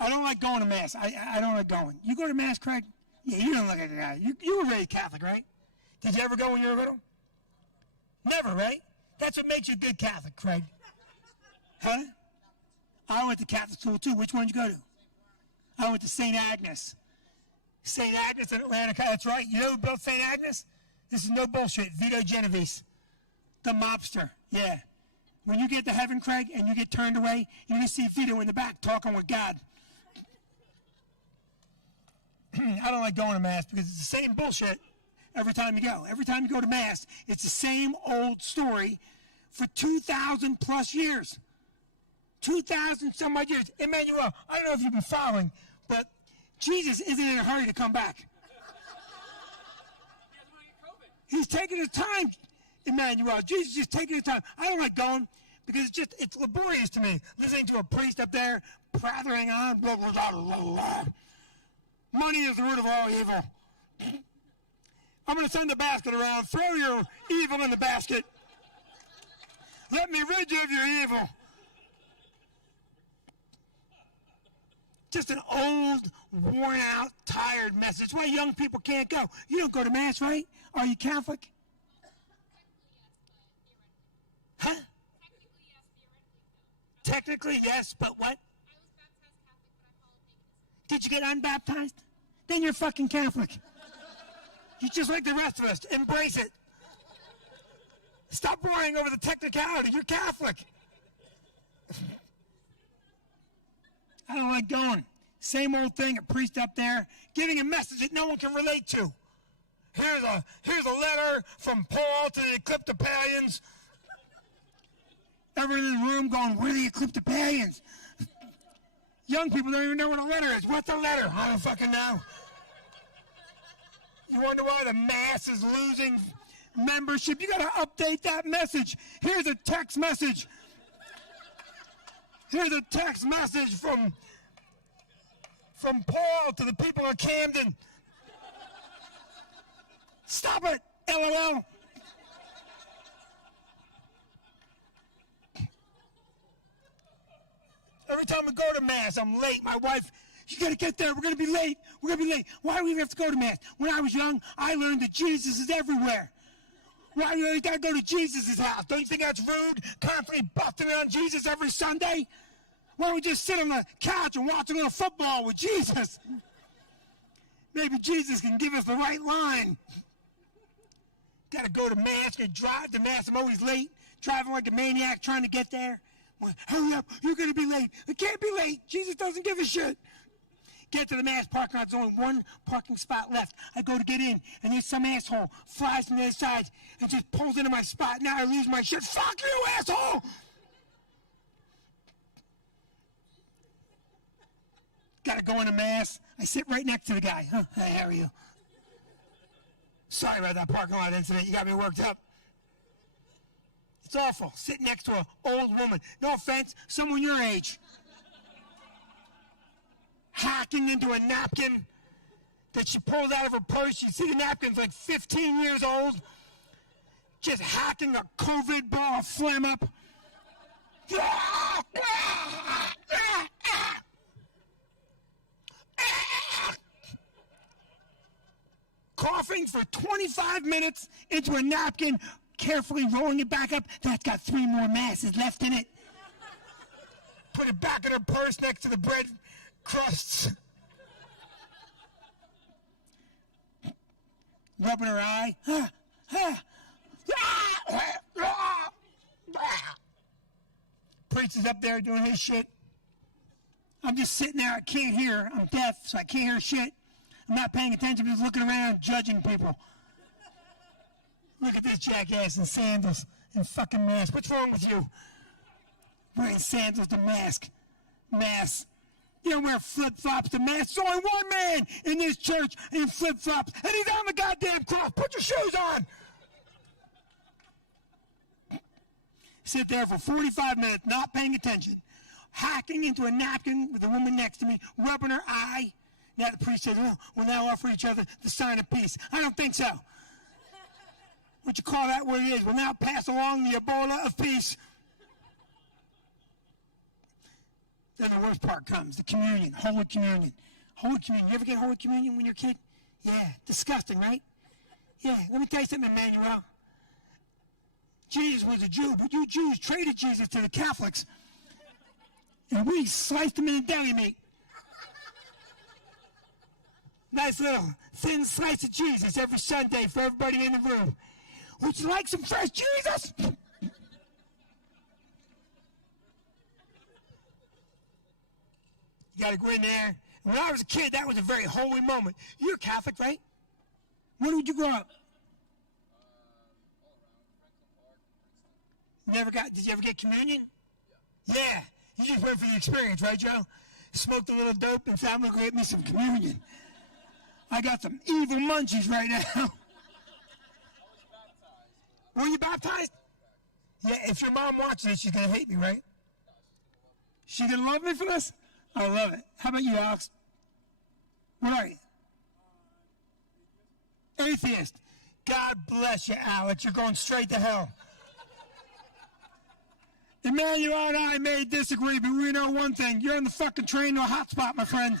I don't like going to Mass. I don't like going. You go to Mass, Craig? Yeah, you don't look like a guy. You were raised Catholic, right? Did you ever go when you were little? Never, right? That's what makes you a good Catholic, Craig. Huh? I went to Catholic school, too. Which one did you go to? I went to St. Agnes. St. Agnes in Atlanta. That's right. You know who built St. Agnes? This is no bullshit. Vito Genovese. The mobster. Yeah. When you get to heaven, Craig, and you get turned away, you're going to see Vito in the back talking with God. I don't like going to Mass because it's the same bullshit every time you go. Every time you go to Mass, it's the same old story for 2,000 plus years. 2,000 some odd years. Emmanuel, I don't know if you've been following, but Jesus isn't in a hurry to come back. He's taking his time, Emmanuel. Jesus is taking his time. I don't like going because it's laborious to me, listening to a priest up there prattling on, blah, blah, blah, blah, blah. Money is the root of all evil. I'm going to send the basket around. Throw your evil in the basket. Let me rid you of your evil. Just an old, worn-out, tired message. Why young people can't go. You don't go to Mass, right? Are you Catholic? Huh? Technically, yes, but what? Did you get unbaptized? Then you're fucking Catholic. You're just like the rest of us. Embrace it. Stop worrying over the technicality. You're Catholic. I don't like going. Same old thing, a priest up there giving a message that no one can relate to. Here's a letter from Paul to the Ecliptopalians. Everyone in the room going, where are the Ecliptopalians? Young people don't even know what a letter is. What's a letter? I don't fucking know. You wonder why the Mass is losing membership? You got to update that message. Here's a text message. Here's a text message from Paul to the people of Camden. Stop it, LOL. Every time we go to Mass, I'm late. My wife, you got to get there. We're going to be late. We're going to be late. Why do we even have to go to Mass? When I was young, I learned that Jesus is everywhere. Why do you got to go to Jesus' house? Don't you think that's rude? Constantly busting on Jesus every Sunday? Why don't we just sit on the couch and watch a little football with Jesus? Maybe Jesus can give us the right line. Got to go to Mass, got to drive to Mass. I'm always late, driving like a maniac trying to get there. Hurry up, you're going to be late. I can't be late. Jesus doesn't give a shit. Get to the Mass parking lot. There's only one parking spot left. I go to get in, and there's some asshole flies from the other side and just pulls into my spot. Now I lose my shit. Fuck you, asshole! Got to go into Mass. I sit right next to the guy. Huh, hey, how are you? Sorry about that parking lot incident. You got me worked up. It's awful. Sitting next to an old woman. No offense, someone your age. hacking into a napkin that she pulls out of her purse. You see the napkin's like 15 years old. Just hacking a COVID ball of phlegm up. Coughing for 25 minutes into a napkin, carefully rolling it back up. That's got 3 more masses left in it. Put it back in her purse next to the bread crusts. Rubbing her eye. Priest is up there doing his shit. I'm just sitting there. I can't hear. I'm deaf, so I can't hear shit. I'm not paying attention. I'm just looking around, judging people. Look at this jackass in sandals and fucking mask. What's wrong with you? Wearing sandals to mask. Mask. You don't wear flip-flops to mask. There's only one man in this church in flip-flops, and he's on the goddamn cross. Put your shoes on. Sit there for 45 minutes, not paying attention, hacking into a napkin with the woman next to me, rubbing her eye. Now the priest says, oh, we'll now offer each other the sign of peace. I don't think so. What you call that what it is? We'll now pass along the Ebola of peace. Then the worst part comes, the communion, Holy Communion. Holy Communion. You ever get Holy Communion when you're a kid? Yeah, disgusting, right? Yeah, let me tell you something, Emmanuel. Jesus was a Jew, but you Jews traded Jesus to the Catholics. And we sliced him into deli meat. Nice little thin slice of Jesus every Sunday for everybody in the room. Would you like some fresh Jesus? You got to go in there. And when I was a kid, that was a very holy moment. You're Catholic, right? When did you grow up? Did you ever get communion? Yeah. You just went for the experience, right, Joe? Smoked a little dope and found to go get me some communion. I got some evil munchies right now. Were you baptized? Yeah, if your mom watches it, she's going to hate me, right? She's going to love me for this? I love it. How about you, Alex? What are you? Atheist. God bless you, Alex. You're going straight to hell. Emmanuel and I may disagree, but we know one thing. You're on the fucking train to a hot spot, my friend.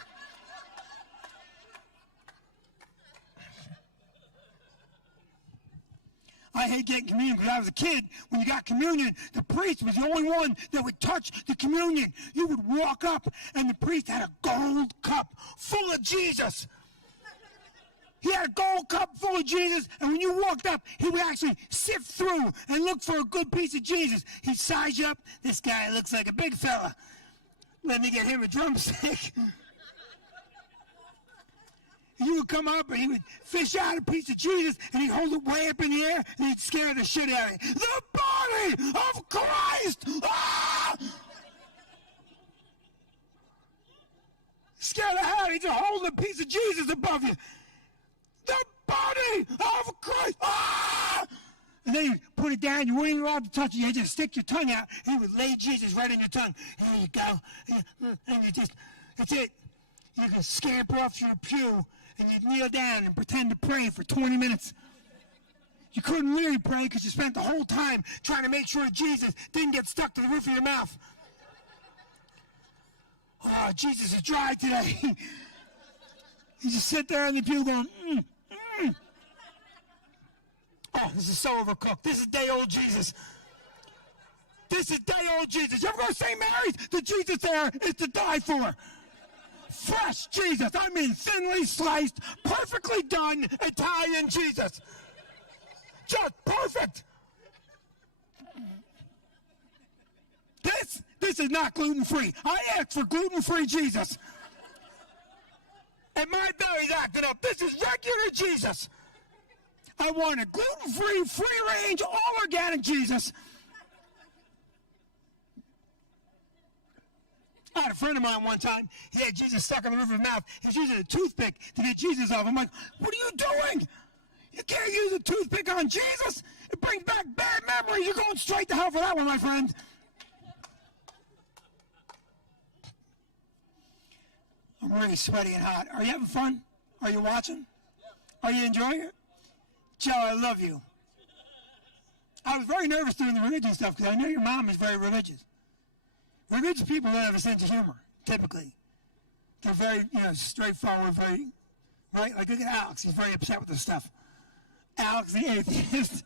I hate getting communion because I was a kid. When you got communion, the priest was the only one that would touch the communion. You would walk up, and the priest had a gold cup full of Jesus. He had a gold cup full of Jesus, and when you walked up, he would actually sift through and look for a good piece of Jesus. He'd size you up. This guy looks like a big fella. Let me get him a drumstick. You would come up and he would fish out a piece of Jesus and he'd hold it way up in the air and he'd scare the shit out of you. The body of Christ! Ah! Scare the hell out of you. He's just holding a piece of Jesus above you. The body of Christ! Ah! And then he'd put it down. You weren't even allowed to touch it. You had to stick your tongue out. And he would lay Jesus right in your tongue. There you go. And you just, that's it. You could scamper off your pew and you'd kneel down and pretend to pray for 20 minutes. You couldn't really pray because you spent the whole time trying to make sure Jesus didn't get stuck to the roof of your mouth. Oh, Jesus is dry today. You just sit there in the pew going, Oh, this is so overcooked. This is day-old Jesus. This is day-old Jesus. You ever go to St. Mary's? The Jesus there is to die for. Fresh Jesus. I mean thinly sliced, perfectly done Italian Jesus. Just perfect. This is not gluten-free. I asked for gluten-free Jesus. And my belly's acting up. This is regular Jesus. I want a gluten-free, free-range, all-organic Jesus. I had a friend of mine one time. He had Jesus stuck in the roof of his mouth. He was using a toothpick to get Jesus off. I'm like, what are you doing? You can't use a toothpick on Jesus. It brings back bad memories. You're going straight to hell for that one, my friend. I'm really sweaty and hot. Are you having fun? Are you watching? Are you enjoying it? Joe, I love you. I was very nervous doing the religion stuff because I know your mom is very religious. Religious people don't have a sense of humor, typically. They're very, straightforward, very, right? Like, look at Alex. He's very upset with this stuff. Alex, the atheist.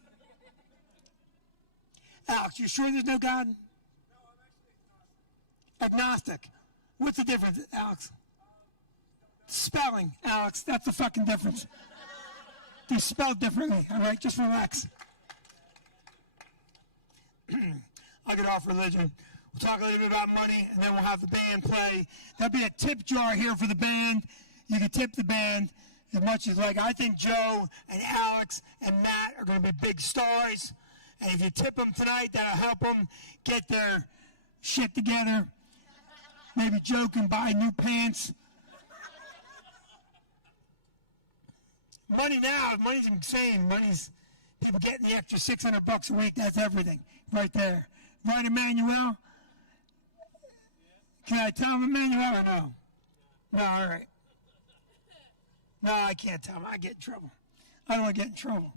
Alex, you sure there's no God? No, I'm actually agnostic. What's the difference, Alex? Spelling, Alex. That's the fucking difference. They're spelled differently, all right? Just relax. I'll get off religion. We'll talk a little bit about money, and then we'll have the band play. There'll be a tip jar here for the band. You can tip the band as much as like. I think Joe and Alex and Matt are going to be big stars. And if you tip them tonight, that'll help them get their shit together. Maybe Joe can buy new pants. Money now, money's insane. Money's people getting the extra $600 a week. That's everything right there. Right, Emmanuel? Can I tell him Emmanuel or no? No, all right. No, I can't tell him. I get in trouble. I don't want to get in trouble.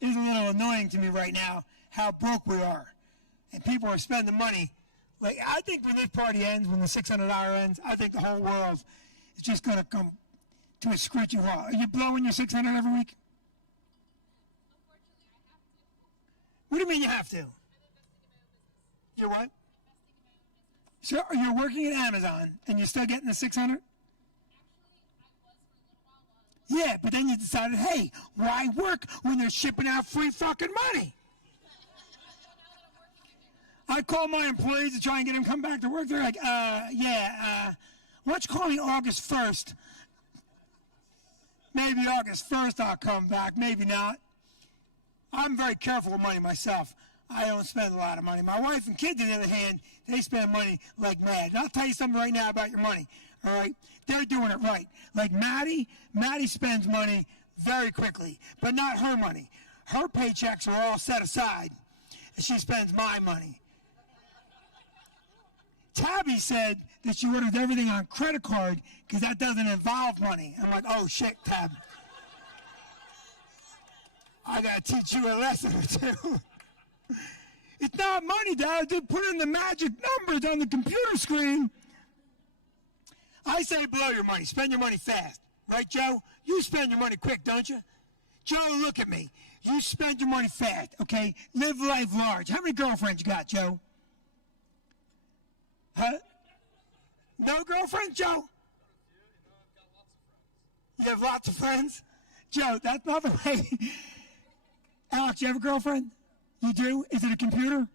It's a little annoying to me right now how broke we are. And people are spending money. Like, I think when this party ends, when the $600 ends, I think the whole world is just going to come to a screeching halt. Are you blowing your $600 every week? What do you mean you have to? You're what? So you're working at Amazon and you're still getting the $600? Yeah, but then you decided, hey, why work when they're shipping out free fucking money? I call my employees to try and get them to come back to work. They're like, why don't you call me August 1st? Maybe August 1st I'll come back, maybe not. I'm very careful with money myself. I don't spend a lot of money. My wife and kids, on the other hand, they spend money like mad. And I'll tell you something right now about your money, all right? They're doing it right. Like Maddie spends money very quickly, but not her money. Her paychecks are all set aside, and she spends my money. Tabby said that she ordered everything on credit card because that doesn't involve money. I'm like, oh, shit, Tab. I got to teach you a lesson or two. It's not money, Dad. Just put in the magic numbers on the computer screen. I say blow your money. Spend your money fast. Right, Joe? You spend your money quick, don't you? Joe, look at me. You spend your money fast, okay? Live life large. How many girlfriends you got, Joe? Huh? No girlfriend, Joe? You have lots of friends? Joe, that's not the way. Alex, you have a girlfriend? You do? Is it a computer?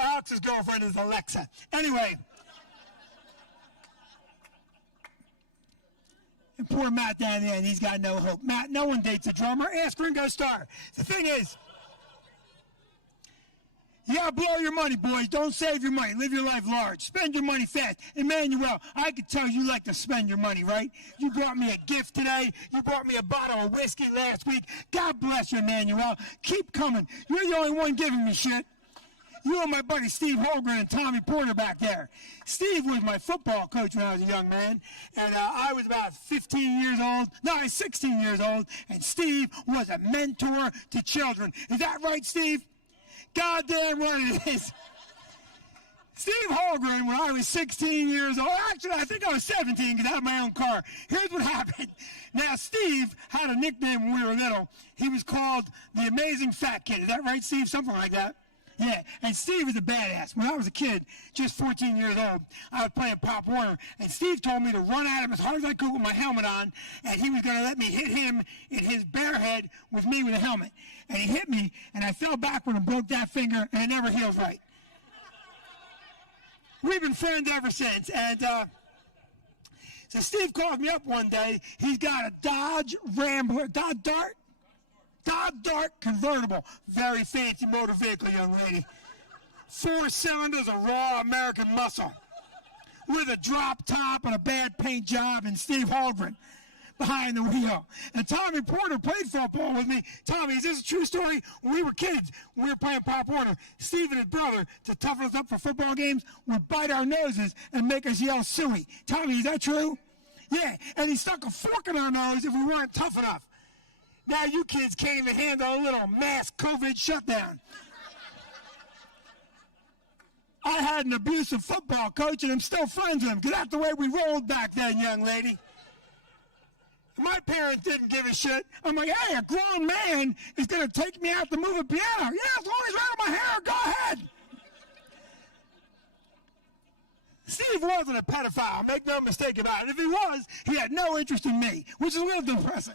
Alex's girlfriend is Alexa. Anyway. And poor Matt down there, and he's got no hope. Matt, no one dates a drummer. Ask Ringo Starr. The thing is, you gotta blow your money, boys. Don't save your money. Live your life large. Spend your money fast. Emmanuel, I could tell you like to spend your money, right? You brought me a gift today. You brought me a bottle of whiskey last week. God bless you, Emmanuel. Keep coming. You're the only one giving me shit. You and my buddy Steve Holgren and Tommy Porter back there. Steve was my football coach when I was a young man, and I was about 15 years old. No, I was 16 years old, and Steve was a mentor to children. Is that right, Steve? Goddamn right it is. Steve Holgren, when I was 16 years old, actually I think I was 17 because I had my own car. Here's what happened. Now Steve had a nickname when we were little. He was called the Amazing Fat Kid. Is that right, Steve? Something like that. Yeah, and Steve is a badass. When I was a kid, just 14 years old, I was playing Pop Warner, and Steve told me to run at him as hard as I could with my helmet on, and he was going to let me hit him in his bare head with me with a helmet. And he hit me, and I fell backward and broke that finger, and it never heals right. We've been friends ever since, and so Steve called me up one day. He's got a Dodge Rambler, Dodge Dart convertible. Very fancy motor vehicle, young lady. 4 cylinders of raw American muscle. With a drop top and a bad paint job, and Steve Holgren. behind the wheel. And Tommy Porter played football with me. Tommy, is this a true story? When we were kids, when we were playing Pop Warner, Steve and his brother, to toughen us up for football games, would bite our noses and make us yell suey. Tommy, is that true? Yeah, and he stuck a fork in our nose if we weren't tough enough. Now you kids can't even handle a little mass COVID shutdown. I had an abusive football coach, and I'm still friends with him, because that's the way we rolled back then, young lady. My parents didn't give a shit. I'm like, hey, a grown man is going to take me out to move a piano. Yeah, as long as it's right on my hair, go ahead. Steve wasn't a pedophile, make no mistake about it. If he was, he had no interest in me, which is a little depressing.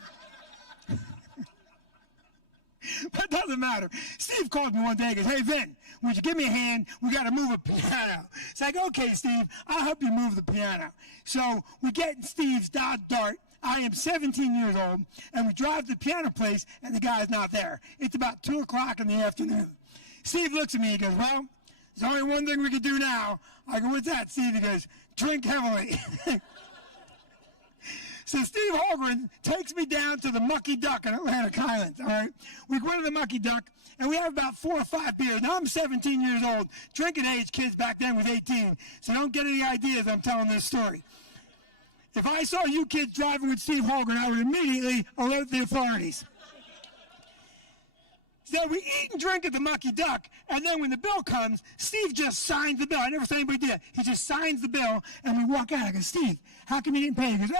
But it doesn't matter. Steve called me one day and goes, hey, Vin, would you give me a hand? We got to move a piano. It's like, okay, Steve, I'll help you move the piano. So we get in Steve's Dodge Dart. I am 17 years old, and we drive to the piano place, and the guy's not there. It's about 2 o'clock in the afternoon. Steve looks at me and goes, well, there's only one thing we can do now. I go, what's that, Steve? He goes, drink heavily. So Steve Holgren takes me down to the Mucky Duck in Atlantic Highlands, all right? We go to the Mucky Duck, and we have about 4 or 5 beers. Now I'm 17 years old. Drinking age kids back then was 18, so don't get any ideas I'm telling this story. If I saw you kids driving with Steve Holgren, I would immediately alert the authorities. So we eat and drink at the Mucky Duck, and then when the bill comes, Steve just signs the bill. I never saw anybody do that. He just signs the bill, and we walk out. I go, Steve, how come you didn't pay? He goes,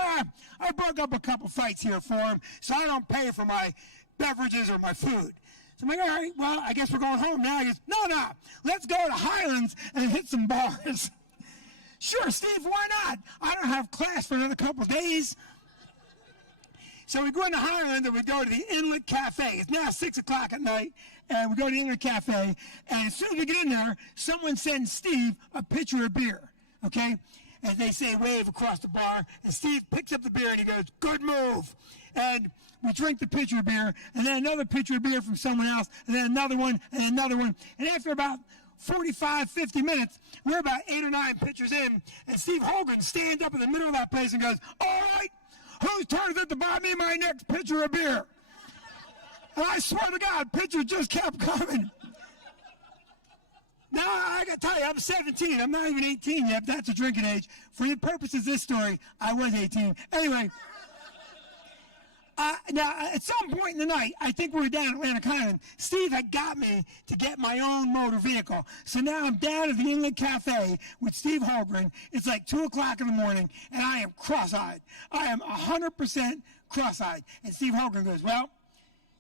I broke up a couple fights here for him, so I don't pay for my beverages or my food. So I'm like, all right, well, I guess we're going home now. He goes, no, let's go to Highlands and hit some bars. Sure, Steve, why not? I don't have class for another couple days. So we go into Highland and we go to the Inlet Cafe. It's now 6 o'clock at night, and we go to the Inlet Cafe, and as soon as we get in there, someone sends Steve a pitcher of beer, okay? And they say wave across the bar, and Steve picks up the beer and he goes, good move. And we drink the pitcher of beer, and then another pitcher of beer from someone else, and then another one, and another one. And after about 45, 50 minutes, we're about 8 or 9 pitchers in, and Steve Holgren stands up in the middle of that place and goes, all right, whose turn is it to buy me my next pitcher of beer? And I swear to God, pitchers just kept coming. Now, I got to tell you, I'm 17. I'm not even 18 yet. That's a drinking age. For the purposes of this story, I was 18. Anyway, now, at some point in the night, I think we were down at Atlantic Highland, Steve had got me to get my own motor vehicle. So now I'm down at the Inlet Cafe with Steve Holgren. It's like 2 o'clock in the morning, and I am cross-eyed. I am 100% cross-eyed. And Steve Holgren goes, well,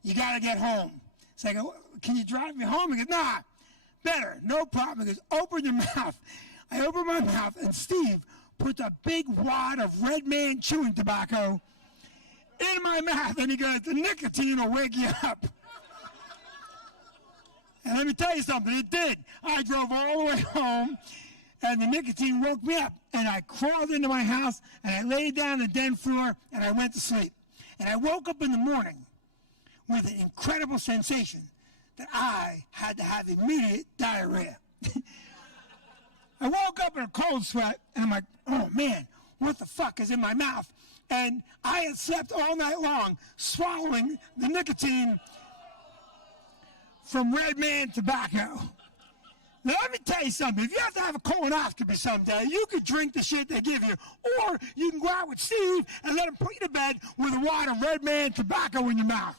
you got to get home. So I go, can you drive me home? He goes, nah, better, no problem. He goes, open your mouth. I open my mouth, and Steve puts a big wad of Red Man chewing tobacco in my mouth, and he goes, the nicotine will wake you up. And let me tell you something, it did. I drove all the way home, and the nicotine woke me up, and I crawled into my house, and I laid down on the den floor, and I went to sleep. And I woke up in the morning with an incredible sensation that I had to have immediate diarrhea. I woke up in a cold sweat, and I'm like, oh man, what the fuck is in my mouth? And I had slept all night long swallowing the nicotine from Red Man tobacco. Now, let me tell you something. If you have to have a colonoscopy someday, you could drink the shit they give you, or you can go out with Steve and let him put you to bed with a wad of Red Man tobacco in your mouth.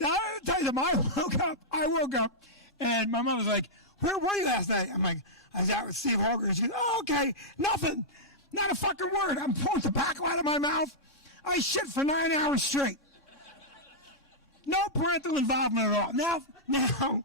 Now, let me tell you something. I woke up, and my mom was like, where were you last night? I'm like, I was out with Steve Holgren. She goes, oh, okay, nothing. Not a fucking word. I'm pulling tobacco out of my mouth. I shit for 9 hours straight. No parental involvement at all. Now,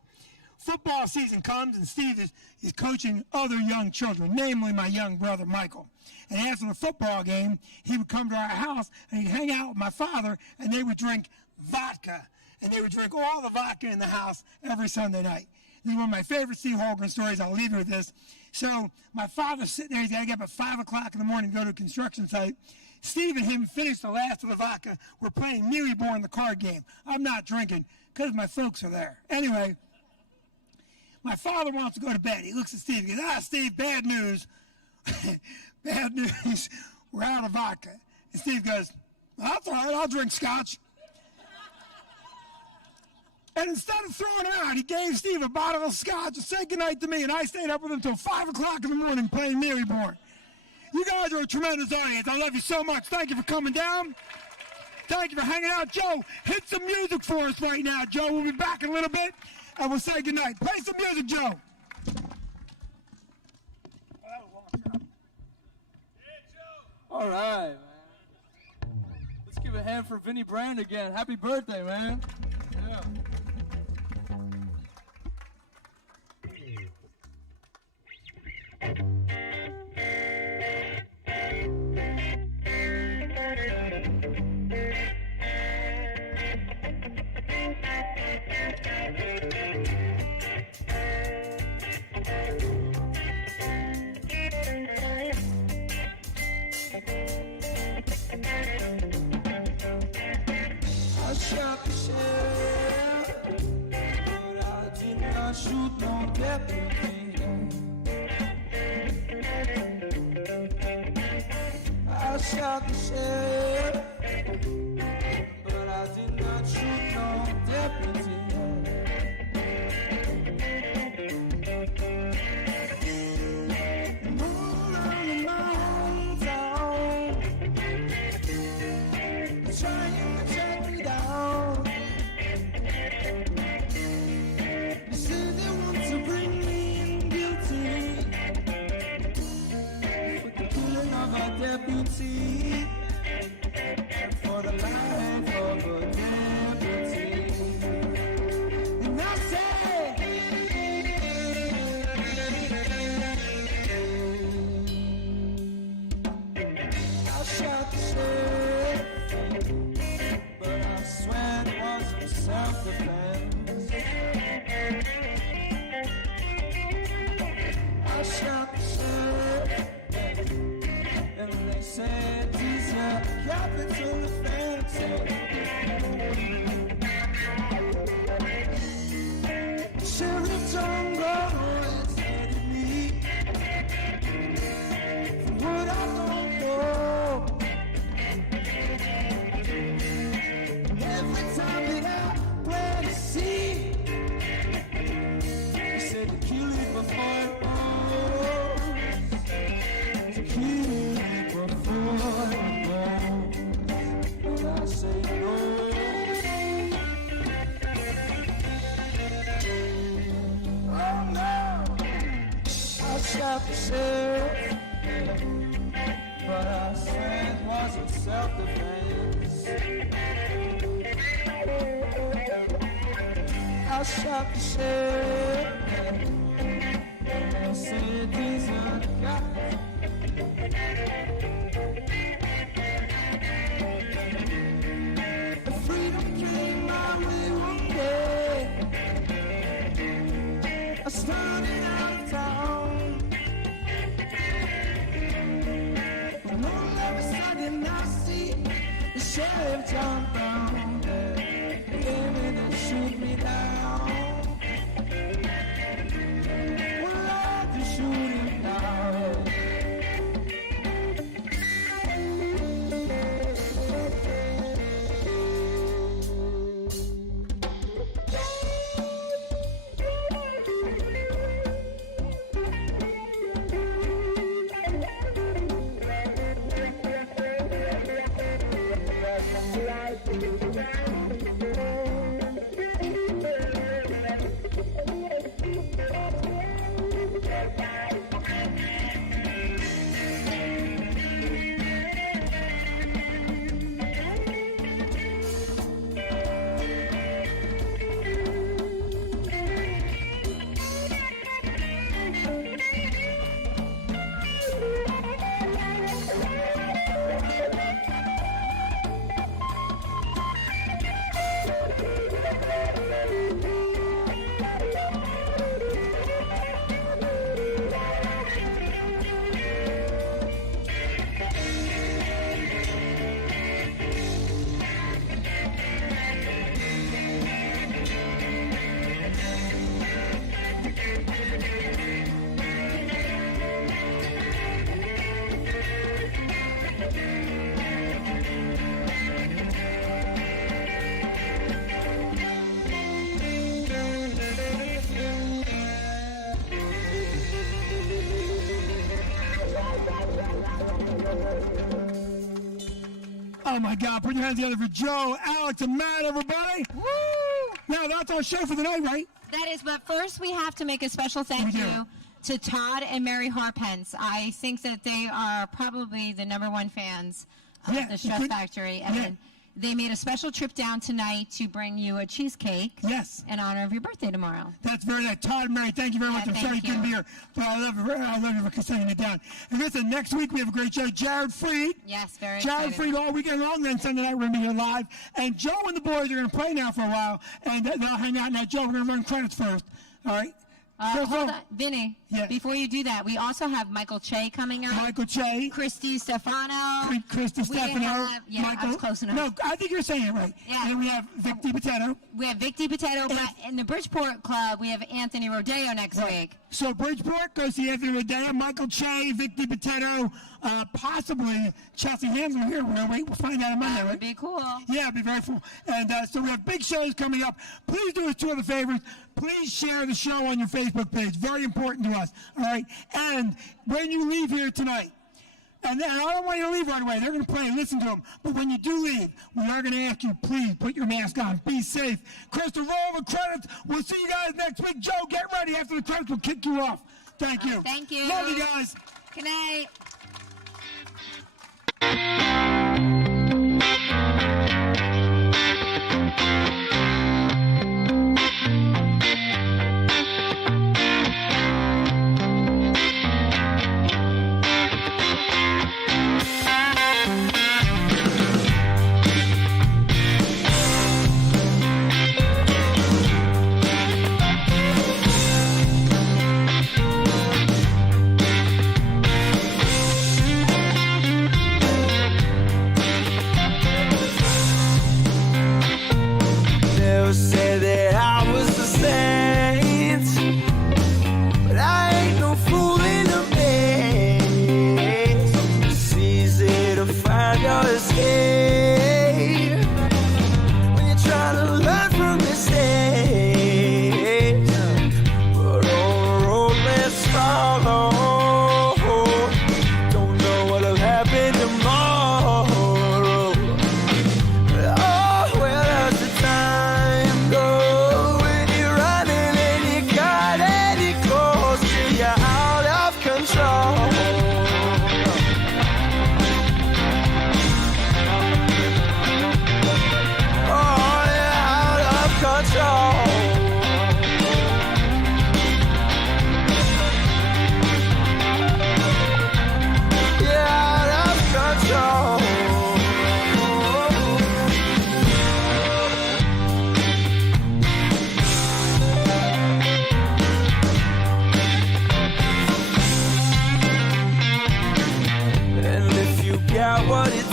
football season comes, and Steve is coaching other young children, namely my young brother, Michael. And after the football game, he would come to our house, and he'd hang out with my father, and they would drink vodka. And they would drink all the vodka in the house every Sunday night. This is one of my favorite Steve Holgren stories. I'll leave you with this. So my father's sitting there. He's got to get up at 5 o'clock in the morning to go to a construction site. Steve and him finished the last of the vodka. We're playing Neary Born, the card game. I'm not drinking because my folks are there. Anyway, my father wants to go to bed. He looks at Steve and goes, Steve, bad news. Bad news. We're out of vodka. And Steve goes, that's all right, I'll drink scotch. And instead of throwing him out, he gave Steve a bottle of scotch and said goodnight to me, and I stayed up with him until 5 o'clock in the morning playing Mary Born. You guys are a tremendous audience. I love you so much. Thank you for coming down. Thank you for hanging out. Joe, hit some music for us right now, Joe. We'll be back in a little bit, and we'll say goodnight. Play some music, Joe. All right, man. Let's give a hand for Vinnie Brand again. Happy birthday, man. Yeah. I shot the sheriff, but I did not shoot no deputy. I shot the sheriff, but I did not shoot no deputy. All around my hometown, trying to track me down. They say they want to bring me in guilty for the killing of a deputy and for the life of a deputy. And I say, I shot the sheriff, but I swear it wasn't self-defense. I shot the sheriff, and they said he's a capital offense. Sheriff John Rose headed me for what I don't know. Every time that I went to see, he said to kill it before it goes. To kill it before it goes. And I say no. Oh no, I shot the sheriff, but I said it wasn't self-defense. I shot the sheriff, and I said he's a guy. The freedom came my way one day. I started out of town, and all of a sudden I see the sheriff John Brown. He came in and shoot me down. Well, I had to shoot him down. Oh my God, put your hands together for Joe, Alex, and Matt, everybody. Woo! Now that's our show for the night, right? That is, but first we have to make a special thank you to Todd and Mary Harpence. I think that they are probably the #1 fans of the Stress Factory. And they made a special trip down tonight to bring you a cheesecake. Yes. In honor of your birthday tomorrow. That's very nice. Todd and Mary, thank you very much. I'm sorry you couldn't be here, but I love you for sending it down. And listen, next week we have a great show. Jared Freed. Yes, very Jared excited. Freed all weekend long. Then Sunday night we're going to be here live. And Joe and the boys are going to play now for a while. And they'll hang out. Now, Joe, we're going to run credits first. All right? Hold on, Vinny. Yeah. Before you do that, we also have Michael Che coming up. Michael Che. Christy Stefano. Christy Stefano. Yeah, Michael. I was close enough. No, I think you're saying it right. Yeah. And we have Vic DiPotato. We have Vic DiPotato, but in the Bridgeport Club, we have Anthony Rodeo next week. So Bridgeport, go see Anthony Rodeo, Michael Che, Vic DiPotato, possibly Chelsea Hansel here. We'll find out on Monday, That right? would be cool. Yeah, it'd be very cool. And so we have big shows coming up. Please do us two other favors. Please share the show on your Facebook page. Very important to us. All right? And when you leave here tonight, and then I don't want you to leave right away. They're going to play. Listen to them. But when you do leave, we are going to ask you, please put your mask on. Be safe. Krista, roll the credits. We'll see you guys next week. Joe, get ready. After the credits, we'll kick you off. Thank you. Thank you. Love you guys. Good night. They'll say that I was the saint, but I ain't no fool in a maze. It's easy to find your escape when you're trying to learn from mistakes. But on the road less follow. Don't know what'll happen tomorrow. Oh, where does the time go when you're running and you got any close till you're out of control? Oh, you're out of control. You're out of control. And if you got what it